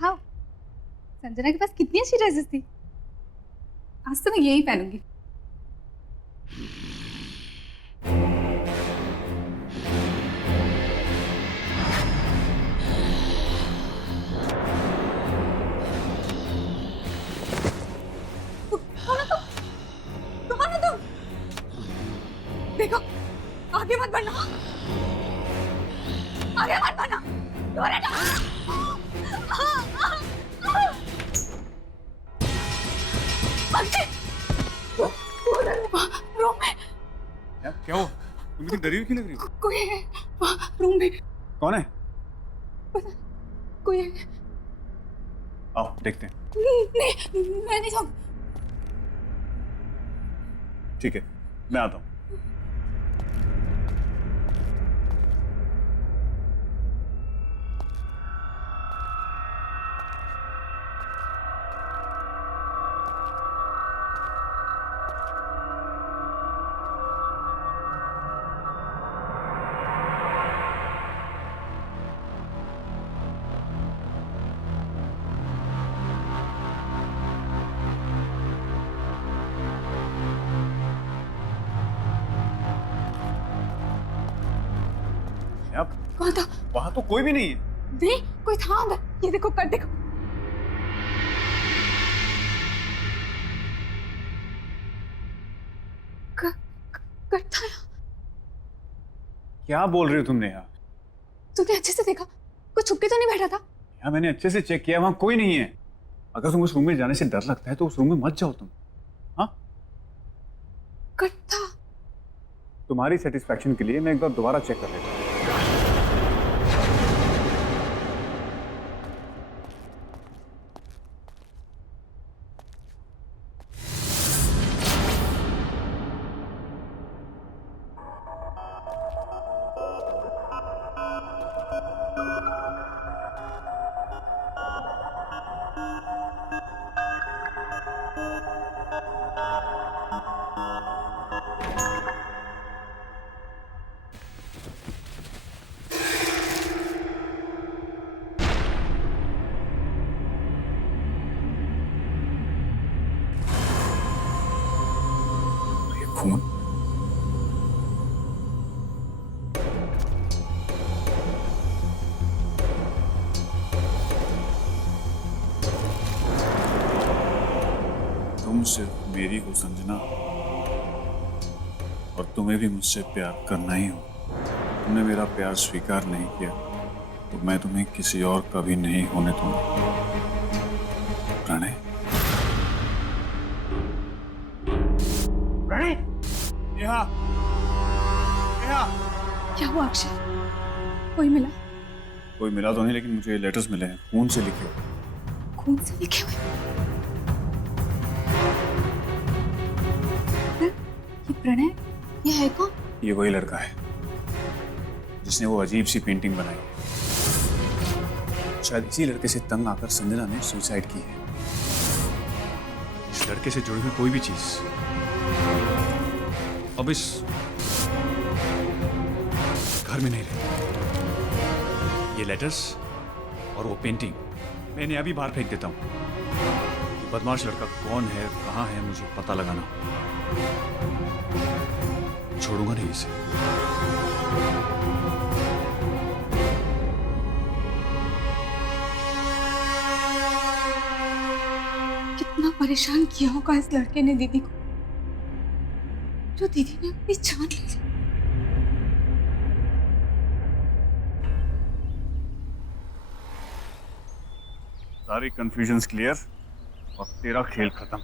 हाँ, संजना के पास कितनी अच्छी ड्रेसेस थी। आज तो मैं यही पहनूंगी। आगे मत बढ़ना, आगे मत बढ़ना, डोरे रूम में क्या हुआ? तुम इतनी डरी हुई क्यों लग रही हो? कोई है रूम में। कौन है? कोई है। आओ देखते हैं। नहीं, मैं नहीं जाऊँ। ठीक है, मैं आता हूँ। कौन था? वहां तो कोई भी नहीं है। नहीं, कोई था अंदर। ये देखो, कट देखो। कट था। क्या बोल रही हो तुमने यार? तूने अच्छे से देखा? कोई छुप के तो नहीं बैठा था? यार मैंने अच्छे से चेक किया, वहां कोई नहीं है। अगर तुम उस रूम में जाने से डर लगता है तो उस रूम में मत जाओ तुम। हाँ? कट था। तुम्हारी सेटिस्फैक्शन के लिए मैं एक बार दोबारा चेक कर लेता हूँ। खून? तुम सिर्फ मेरी हो संजना, और तुम्हें भी मुझसे प्यार करना ही हो। तुमने मेरा प्यार स्वीकार नहीं किया तो मैं तुम्हें किसी और का भी नहीं होने दूंगा। प्रणय, यहाँ क्या हुआ अक्षय? कोई मिला? कोई मिला तो नहीं, लेकिन मुझे लेटर्स मिले हैं, खून से लिखे हुए। खून से लिखे हुए? ये प्रणय, ये है कौन? ये वही लड़का है जिसने वो अजीब सी पेंटिंग बनाई है। शायद इसी लड़के से तंग आकर संजना ने सुसाइड की है। इस लड़के से जुड़ी हुई कोई भी चीज अब इस घर में नहीं रही। ये लेटर्स और वो पेंटिंग मैं इन्हें अभी बाहर फेंक देता हूँ। ये बदमाश लड़का कौन है, कहाँ है, मुझे पता लगाना। छोड़ूंगा नहीं इसे। कितना परेशान किया होगा इस लड़के ने दीदी को, जो दीदी ने अपनी जान ले ली। सारी कंफ्यूजन्स क्लियर और तेरा खेल खत्म।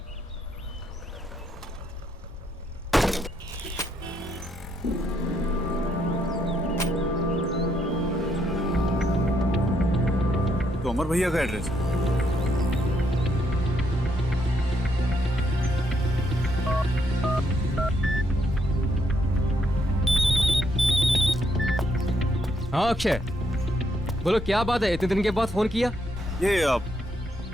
तो अमर भैया का एड्रेस है। हाँ अक्षय, बोलो क्या बात है, इतने दिन के बाद फोन किया? ये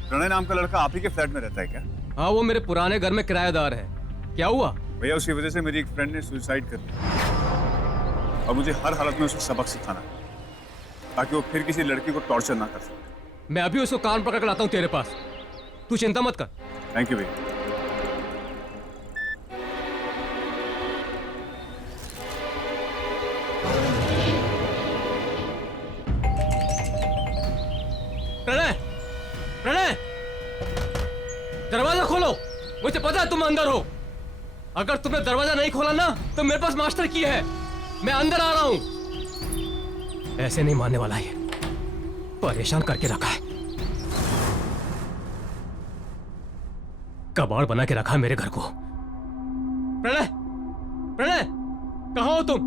प्रणय नाम का लड़का आप ही के फ्लैट में रहता है क्या? हाँ, वो मेरे पुराने घर में किराएदार है। क्या हुआ? भैया उसकी वजह से मेरी एक फ्रेंड ने सुसाइड कर लिया और मुझे हर हालत में उसे सबक सिखाना है ताकि वो फिर किसी लड़की को टॉर्चर ना कर सके। मैं अभी उसको कान पकड़ कर लाता हूँ तेरे पास, तू चिंता मत कर। थैंक यू भैया। प्रणय, प्रणय, दरवाजा खोलो। मुझे पता है तुम अंदर हो। अगर तुमने दरवाजा नहीं खोला ना तो मेरे पास मास्टर की है। मैं अंदर आ रहा हूं। ऐसे नहीं मानने वाला ये, परेशान करके रखा है, कबाड़ बना के रखा है मेरे घर को। प्रणय, प्रणय, कहां हो तुम?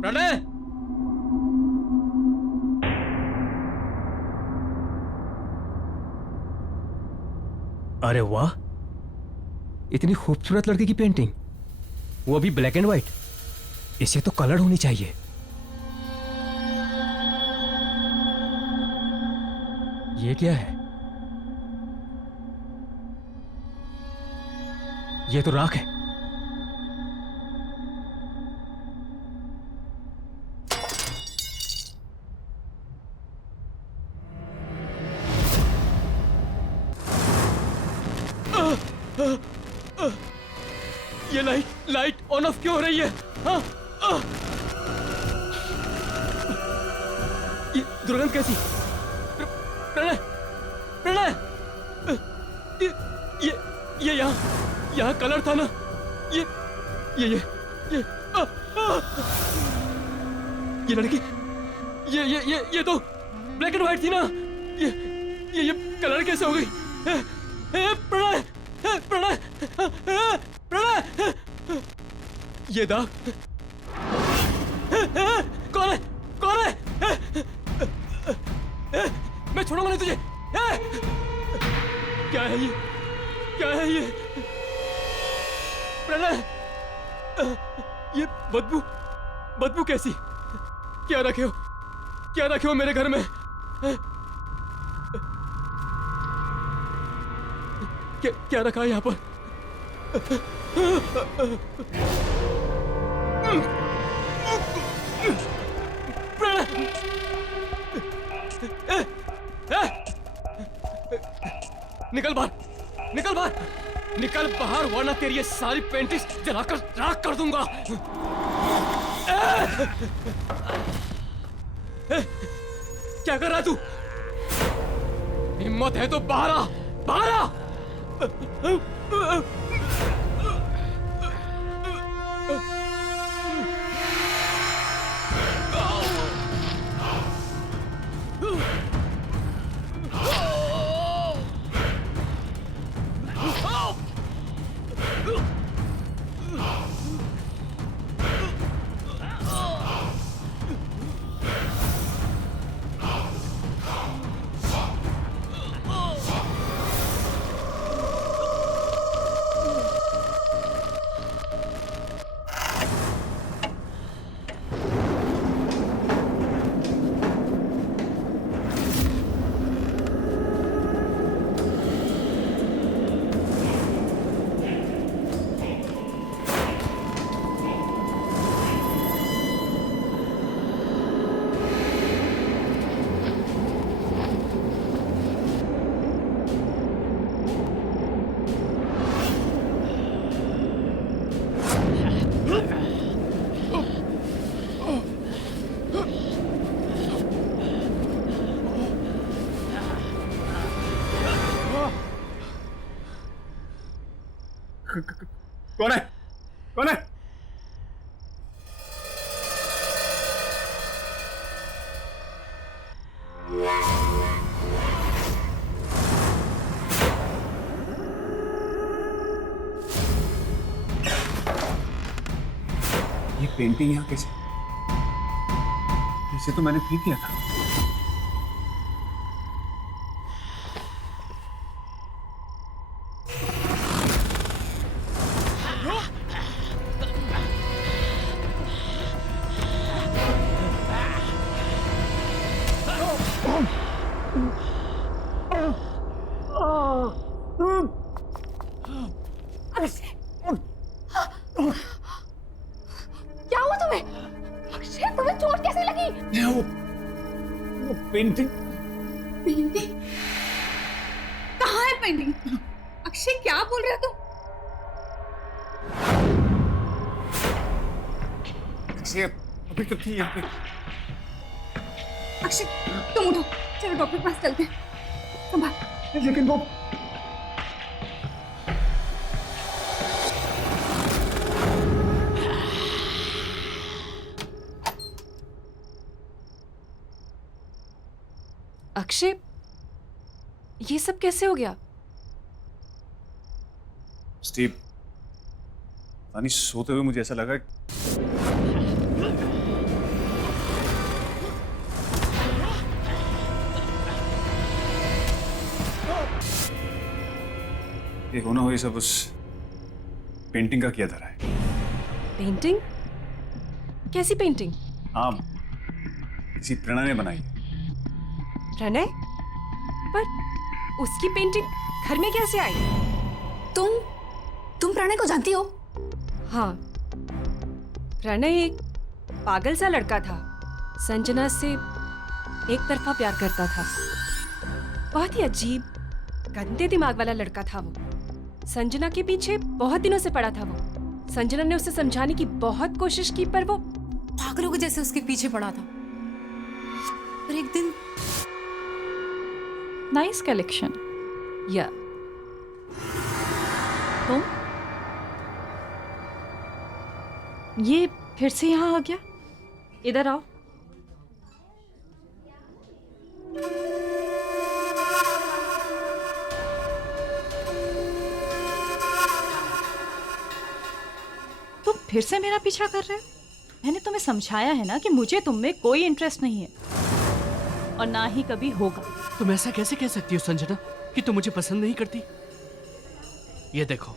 प्रणय, अरे वाह, इतनी खूबसूरत लड़की की पेंटिंग, वो भी ब्लैक एंड व्हाइट। इसे तो कलर होनी चाहिए। ये क्या है? ये तो राख है। ये लाइट ऑन ऑफ क्यों हो रही है? ये दुर्गंध कैसी? प्रणय, प्रणय, ये यहाँ कलर था ना? ये लड़की, ये तो ब्लैक एंड व्हाइट थी ना? ये कलर कैसे हो गई? प्रणय, प्रणय, प्रणय, ये दाग कौन है? कौन है? मैं छोड़ूंगा नहीं तुझे। क्या है ये? क्या है ये? प्रणय, ये बदबू कैसी? क्या रखे हो? क्या रखे हो मेरे घर में? क्या रखा है यहाँ पर? निकल बाहर, निकल बाहर, निकल बाहर, वरना तेरी ये सारी पेंटिंग्स जलाकर राख कर दूंगा। क्या कर रहा तू? हिम्मत है तो बाहर आ, बाहर आ। कौन है? कौन है? ये पेंटिंग यहाँ कैसे? इसे तो मैंने फेंक दिया था। क्या हुआ तुम्हें? अक्षय, तुम्हें चोट कैसे लगी? वो पेंटिंग। पेंटिंग? कहाँ है पेंटिंग? अक्षय, क्या बोल रहे हो तुम? अक्षय अभी तो थी यहाँ पे। अक्षय, तुम उठो, चलो डॉक्टर के पास चलते हैं। संभाल। लेकिन वो अक्षय, ये सब कैसे हो गया? स्टीव, यानी सोते हुए मुझे ऐसा लगा ये होना हो, ये सब उस पेंटिंग का किया धरा है। पेंटिंग? कैसी पेंटिंग? हाँ, किसी प्रणय ने बनाई है। प्रणय? पर उसकी पेंटिंग घर में कैसे आई? तुम प्रणय को जानती हो? हाँ, प्रणय एक पागल सा लड़का था। संजना से एक तरफा प्यार करता था। बहुत ही अजीब, गंदे दिमाग वाला लड़का था वो। संजना के पीछे बहुत दिनों से पड़ा था वो। संजना ने उसे समझाने की बहुत कोशिश की, पर वो पागलों के जैसे उसके पीछे पड़ा था। पर एक दिन नाइस कलेक्शन। या तुम ये फिर से यहाँ आ गया? इधर आओ। तुम फिर से मेरा पीछा कर रहे हो? मैंने तुम्हें समझाया है ना कि मुझे तुम में कोई इंटरेस्ट नहीं है और ना ही कभी होगा। तुम ऐसा कैसे कह सकती हो संजना कि तुम मुझे पसंद नहीं करती? ये देखो,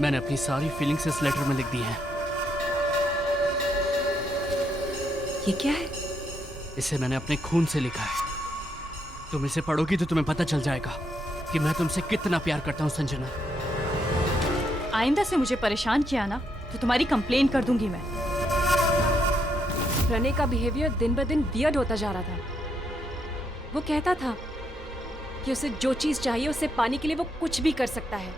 मैंने अपनी सारी फीलिंग्स इस लेटर में लिख दी हैं। ये क्या है? इसे मैंने अपने खून से लिखा है। तुम इसे पढ़ोगी तो तुम्हें पता चल जाएगा कि मैं तुमसे कितना प्यार करता हूँ संजना। आइंदा से मुझे परेशान किया ना तो तुम्हारी कंप्लेन कर दूंगी मैं। प्रणय का बिहेवियर दिन ब दिन वियर्ड होता जा रहा था। वो कहता था कि उसे जो चीज चाहिए उसे पाने के लिए वो कुछ भी कर सकता है।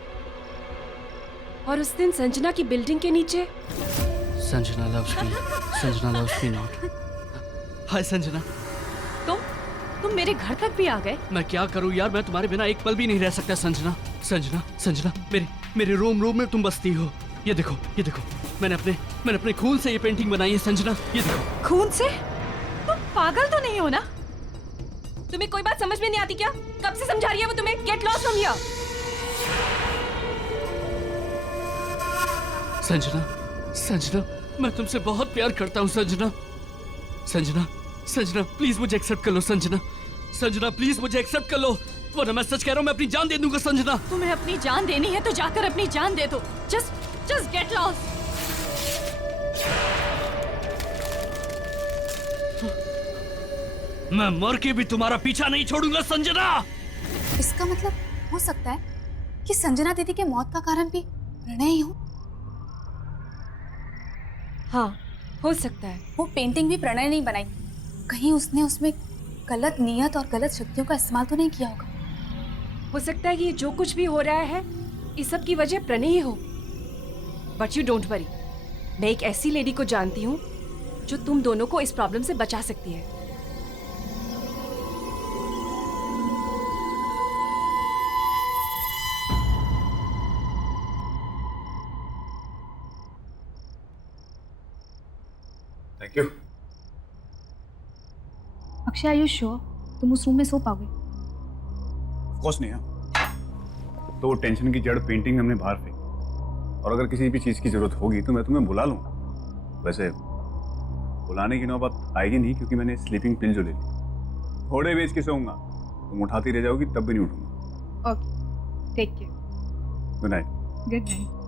और उस दिन संजना की बिल्डिंग के नीचे Sanjana loves me. Sanjana loves me not. हाय संजना। तुम मेरे घर तक भी आ गए? मैं क्या करूं यार, मैं तुम्हारे बिना एक पल भी नहीं रह सकता संजना। संजना, संजना, मेरे रोम रोम में तुम बसती हो। ये देखो, ये देखो, मैंने अपने खून से ये पेंटिंग बनाई है संजना। ये देखो। खून से? तुम पागल तो नहीं हो ना? तुम्हें कोई बात समझ में नहीं आती क्या? कब से समझा रही है वो तुम्हें? Get lost from here. Sanjana, Sanjana, मैं तुमसे बहुत प्यार करता हूँ संजना। संजना, संजना, प्लीज मुझे एक्सेप्ट कर लो संजना। संजना, प्लीज मुझे एक्सेप्ट कर लो, वरना मैं सच कह रहा हूँ, मैं अपनी जान दे दूंगा संजना। तुम्हें अपनी जान देनी है तो जाकर अपनी जान दे दो। Just get lost. मैं मर के भी तुम्हारा पीछा नहीं छोड़ूंगा संजना। इसका मतलब हो सकता है कि संजना दीदी के मौत का कारण भी प्रणय ही हो। हाँ, हो सकता है। वो पेंटिंग भी प्रणय नहीं बनाई। कहीं उसने उसमें गलत नियत और गलत शक्तियों का इस्तेमाल तो नहीं किया होगा। हो सकता है कि ये जो कुछ भी हो रहा है इस सब की वजह प्रणय ही हो। बट यू डोंट वरी, मैं एक ऐसी लेडी को जानती हूँ जो तुम दोनों को इस प्रॉब्लम से बचा सकती है। Thank you. Akshay, are you sure तुम उस रूम में सो पाओगे? ऑफ कोर्स नहीं। तो वो टेंशन की जड़ पेंटिंग हमने बाहर फेंकी, और अगर किसी भी चीज़ की जरूरत होगी तो मैं तुम्हें बुला लूँगा। वैसे बुलाने की नौबत आएगी नहीं, क्योंकि मैंने स्लीपिंग पिल जो ले ली, थोड़े बेच के सोऊंगा, तुम उठाती रह जाओगी तब भी नहीं उठूंगा। Okay, take care. Good night. Good night.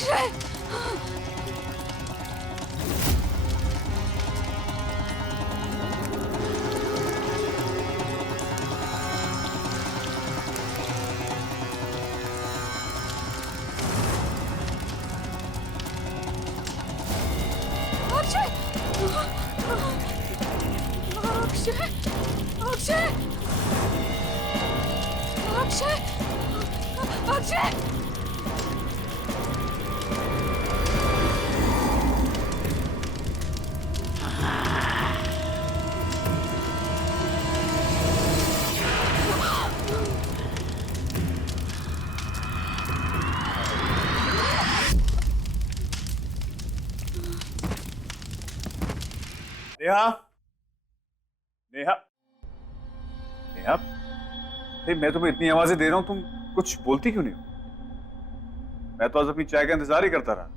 Akshay Akshay Akshay Akshay Akshay Neha, Neha, Neha, मैं तुम्हें इतनी आवाजें दे रहा हूं, तुम कुछ बोलती क्यों नहीं हो? मैं तो आज अपनी चाय का इंतजार ही करता रहा।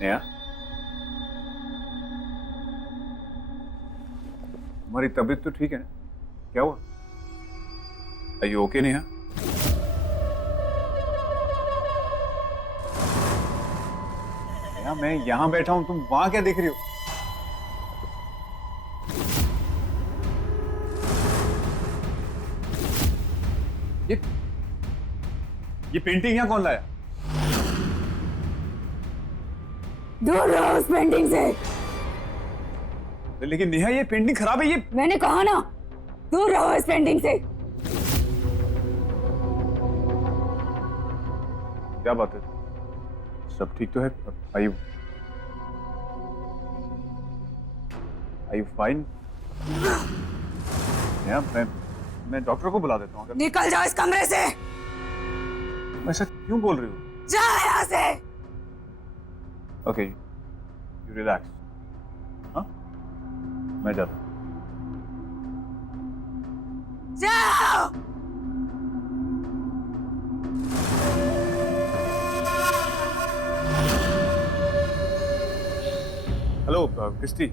नेहा, तुम्हारी तबीयत तो ठीक है ना? क्या हुआ? Are you okay, Neha? Neha, मैं यहां बैठा हूं, तुम वहां क्या देख रही हो? ये पेंटिंग यहाँ कौन लाया? दूर रहो उस पेंटिंग से। लेकिन नेहा, ये पेंटिंग खराब है। ये मैंने कहा ना, दूर रहो इस पेंटिंग से। क्या बात है? सब ठीक तो है? Are you fine? नेहा, मैं डॉक्टर को बुला देता हूँ। निकल जाओ इस कमरे से। ऐसा क्यों बोल रही हो? जाओ यहाँ से। Okay, you relax. हाँ, मैं जाता हूँ। जाओ। हेलो क्रिस्टी,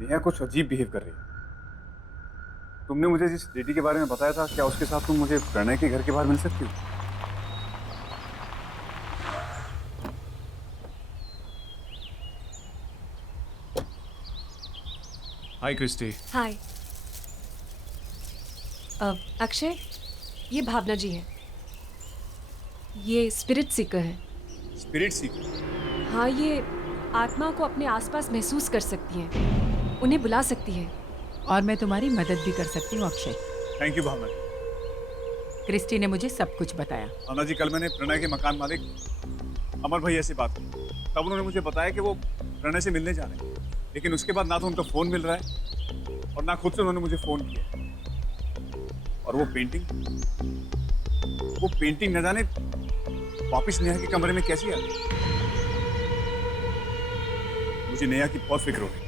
नेहा कुछ अजीब बिहेव कर रही है। तुमने मुझे जिस लेडी के बारे में बताया था, क्या उसके साथ तुम मुझे प्रणय के घर के बाहर मिल सकती हो? हाय क्रिस्टी। हाय अक्षय, ये भावना जी है। ये स्पिरिट सीकर है। स्पिरिट सीकर? हाँ, ये आत्मा को अपने आसपास महसूस कर सकती है, उन्हें बुला सकती है। और मैं तुम्हारी मदद भी कर सकती हूँ Akshay. Thank you Bhavna ji. Christy ने मुझे सब कुछ बताया। भावना जी, कल मैंने प्रणय के मकान मालिक अमर भैया से बात की, तब उन्होंने मुझे बताया कि वो प्रणय से मिलने जा रहे हैं। लेकिन उसके बाद ना तो उनका फोन मिल रहा है और ना खुद से उन्होंने मुझे फोन किया। और वो पेंटिंग न जाने वापिस नेहा के कमरे में कैसी आ गई। मुझे नेहा की बहुत फिक्र हो रही।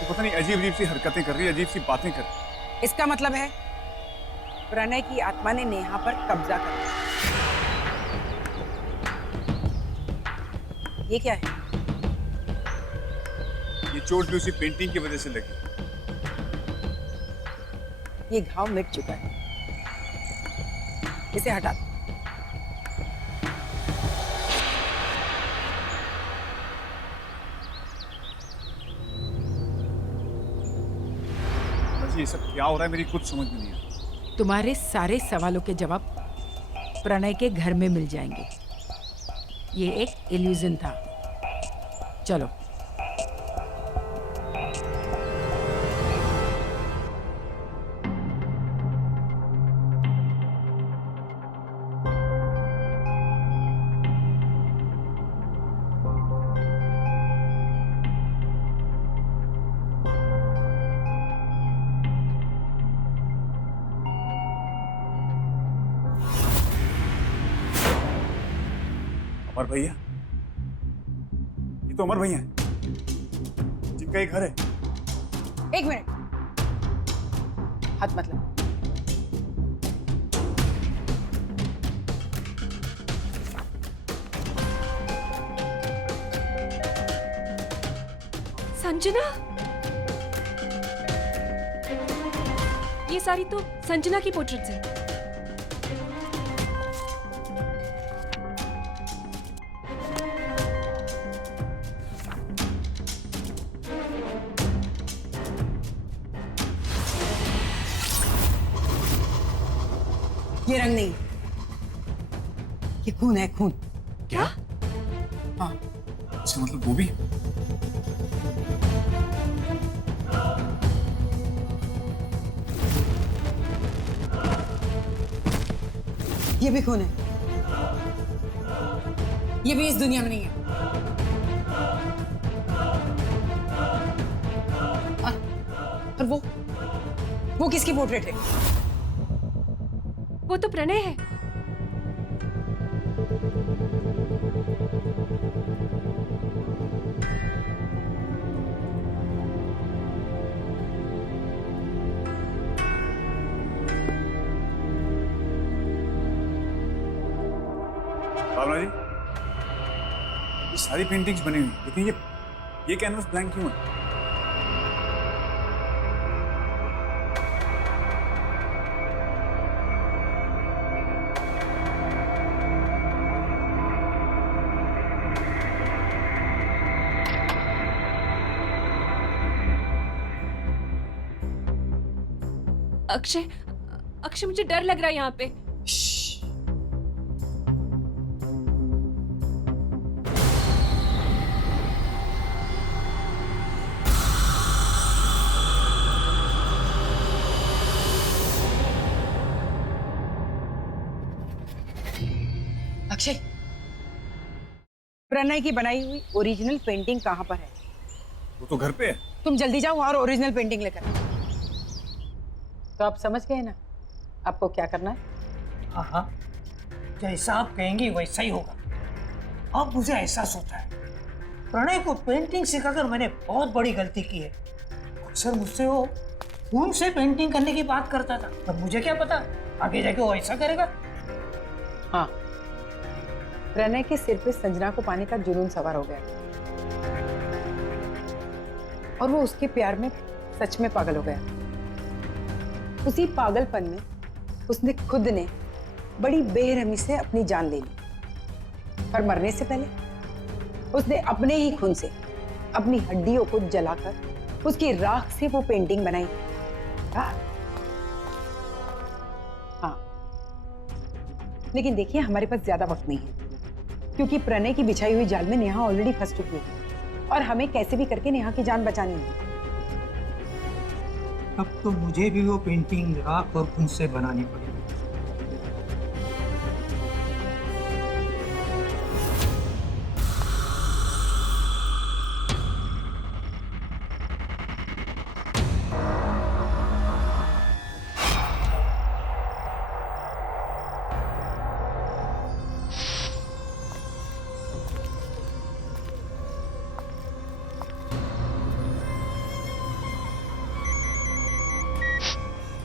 तो पता नहीं अजीब सी हरकतें कर रही है, अजीब सी बातें कर रही है। इसका मतलब है प्रणय की आत्मा ने नेहा पर कब्जा कर लिया। ये क्या है? ये चोट भी उसी पेंटिंग की वजह से लगी। ये घाव मिट चुका है, इसे हटा दो। ये सब क्या हो रहा है, मेरी कुछ समझ में नहीं आ रहा। तुम्हारे सारे सवालों के जवाब प्रणय के घर में मिल जाएंगे। ये एक इल्यूजन था। चलो। अमर भैया, ये तो अमर भैया हैं, जिनका ये घर है। एक मिनट, हाथ मत लगा। संजना, ये सारी तो संजना की पोर्ट्रेट्स है। ये रंग नहीं, ये खून है, खून। क्या? हाँ। इसका मतलब वो भी? ये भी खून है, ये भी इस दुनिया में नहीं है। और वो किसकी पोर्ट्रेट है? वो तो प्रणय है। भावना जी, ये सारी पेंटिंग्स बनी हुई, लेकिन ये कैनवस ब्लैंक क्यों है? अक्षय, अक्षय मुझे डर लग रहा है यहाँ पे। अक्षय, प्रणय की बनाई हुई ओरिजिनल पेंटिंग कहाँ पर है? वो तो घर पे है। तुम जल्दी जाओ और ओरिजिनल पेंटिंग लेकर। तो आप समझ गए ना आपको क्या करना है? हाँ हाँ, जैसा आप कहेंगी वैसा ही होगा। अब मुझे एहसास होता है प्रणय को पेंटिंग सिखाकर मैंने बहुत बड़ी गलती की है। अक्सर मुझसे वो खून से पेंटिंग करने की बात करता था, पर मुझे क्या पता आगे जाके वो ऐसा करेगा। हाँ, प्रणय के सिर पे संजना को पाने का जुनून सवार हो गया और वो उसके प्यार में सच में पागल हो गया। उसी पागलपन में उसने खुद ने बड़ी बेरहमी से अपनी जान ले ली और मरने से पहले उसने अपने ही खून से अपनी हड्डियों को जलाकर उसकी राख से वो पेंटिंग बनाई। हाँ, लेकिन देखिए हमारे पास ज्यादा वक्त नहीं है क्योंकि प्रणय की बिछाई हुई जाल में नेहा ऑलरेडी फंस चुकी है और हमें कैसे भी करके नेहा की जान बचानी है। अब तो मुझे भी वो पेंटिंग राख और खून से बनानी पड़ेगी।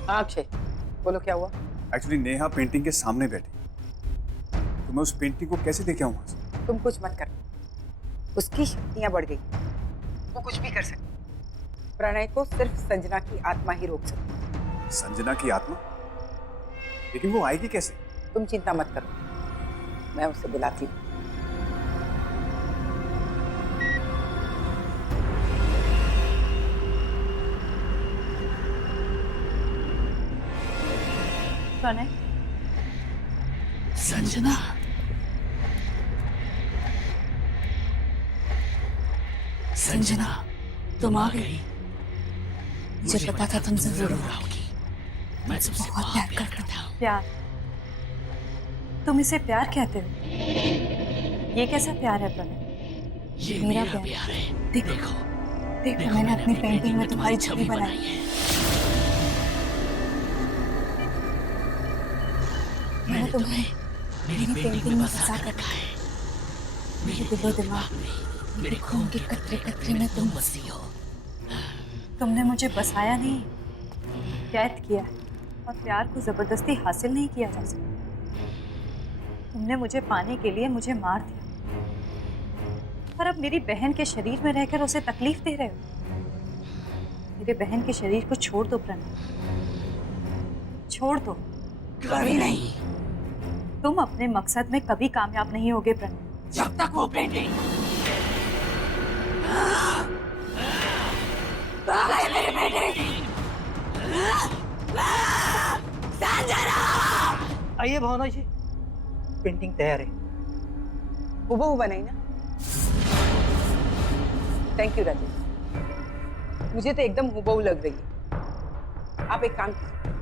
अक्षय, बोलो क्या हुआ? एक्चुअली नेहा पेंटिंग के सामने बैठी, तो मैं उस पेंटिंग को कैसे देखे आऊं वहां से? तुम कुछ मत कर, उसकी शक्तियां बढ़ गई, वो कुछ भी कर सकती। प्रणय को सिर्फ संजना की आत्मा ही रोक सकती। संजना की आत्मा? लेकिन वो आएगी कैसे? तुम चिंता मत करो, मैं उसे बुलाती हूँ। प्रणय, संजना, संजना, तुम आ गई। मुझे पता था तुम जरूर आओगी। मैं तुमसे बहुत प्यार करता हूँ। प्यार? तुम इसे प्यार कहते हो? ये कैसा प्यार है प्रणय? ये मेरा प्यार है। देखो, देखो मैंने अपनी पेंटिंग में तुम्हारी छवि बनाई है। मैंने तुम्हें मेरी पेंटिंग में फंसा कर रखा है। मेरे दिलो दिमाग में, मेरे खून के कतरे कतरे में तुम बसी हो। तुमने मुझे बसाया नहीं, कैद किया है, और प्यार को जबरदस्ती हासिल नहीं किया जा सकता। तुमने मुझे पाने के लिए मुझे मार दिया, पर अब मेरी बहन के शरीर में रहकर उसे तकलीफ दे रहे हो। मेरे बहन के शरीर को छोड़ दो प्रणय, छोड़ दो। कभी नहीं। तुम अपने मकसद में कभी कामयाब नहीं होगे प्रणय, जब तक वो पेंटिंग मेरी पेंटिंग। संजना! आइए भावना जी, पेंटिंग तैयार है। हूबहू बनाई ना? थैंक यू राजेश, मुझे तो एकदम हूबहू लग रही है। आप एक काम कीजिए,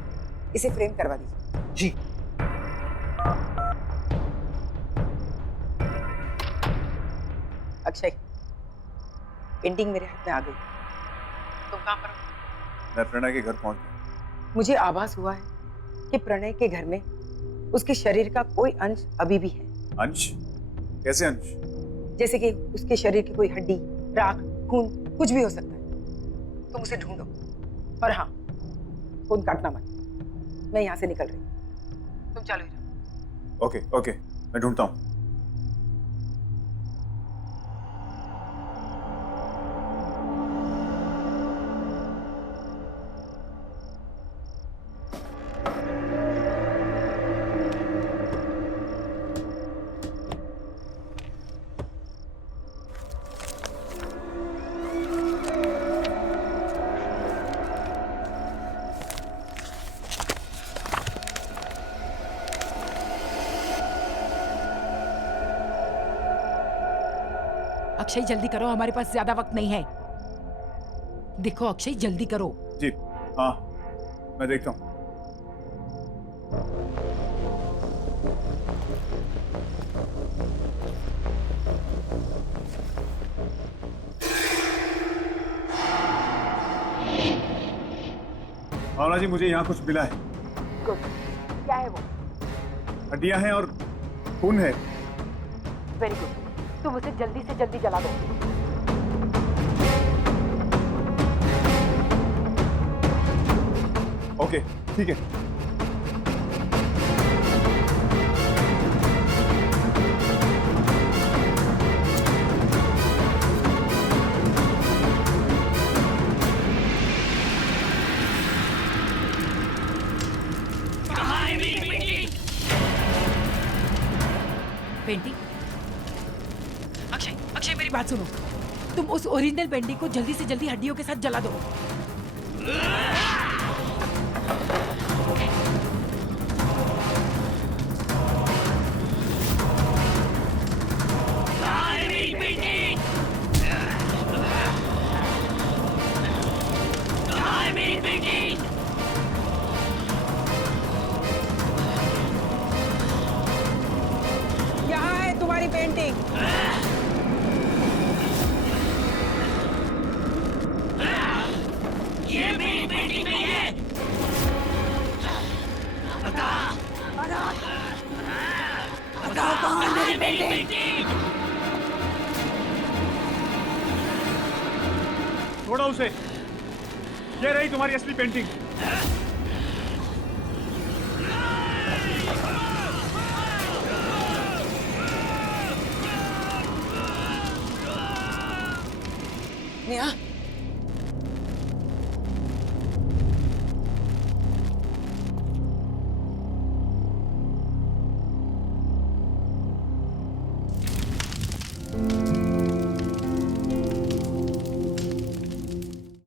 इसे फ्रेम करवा दीजिए। जी। अक्षय, पेंटिंग मेरे हाथ में आ गई। तुम कहाँ पर हो? मैं प्रणय के घर पहुंच गया। मुझे आभास हुआ है कि प्रणय के घर में उसके शरीर का कोई अंश अभी भी है। अंश? कैसे अंश? जैसे कि उसके शरीर की कोई हड्डी, राख, खून, कुछ भी हो सकता है। तुम उसे ढूंढो। और हाँ, फोन काटना मत, मैं यहाँ से निकल रही हूँ। तुम चालू ही रहो। ओके ओके, मैं ढूंढता हूँ। अक्षय जल्दी करो, हमारे पास ज्यादा वक्त नहीं है। देखो अक्षय जल्दी करो। जी हाँ, मैं देखता हूँ। भावना जी, मुझे यहाँ कुछ मिला है। गुड। क्या है वो? हड्डियां हैं और खून है। वेरी गुड, तुम उसे जल्दी से जल्दी जला दो। ओके ठीक है। पेंटिंग? अक्षय, अक्षय मेरी बात सुनो, तुम उस ओरिजिनल पेंटिंग को जल्दी से जल्दी हड्डियों के साथ जला दो। यहाँ है तुम्हारी पेंटिंग। ये मेरी पेंटिंग नहीं है। बताओ कौन है मेरी पेंटिंग? छोड़ो उसे, ये रही तुम्हारी असली पेंटिंग। नेहा,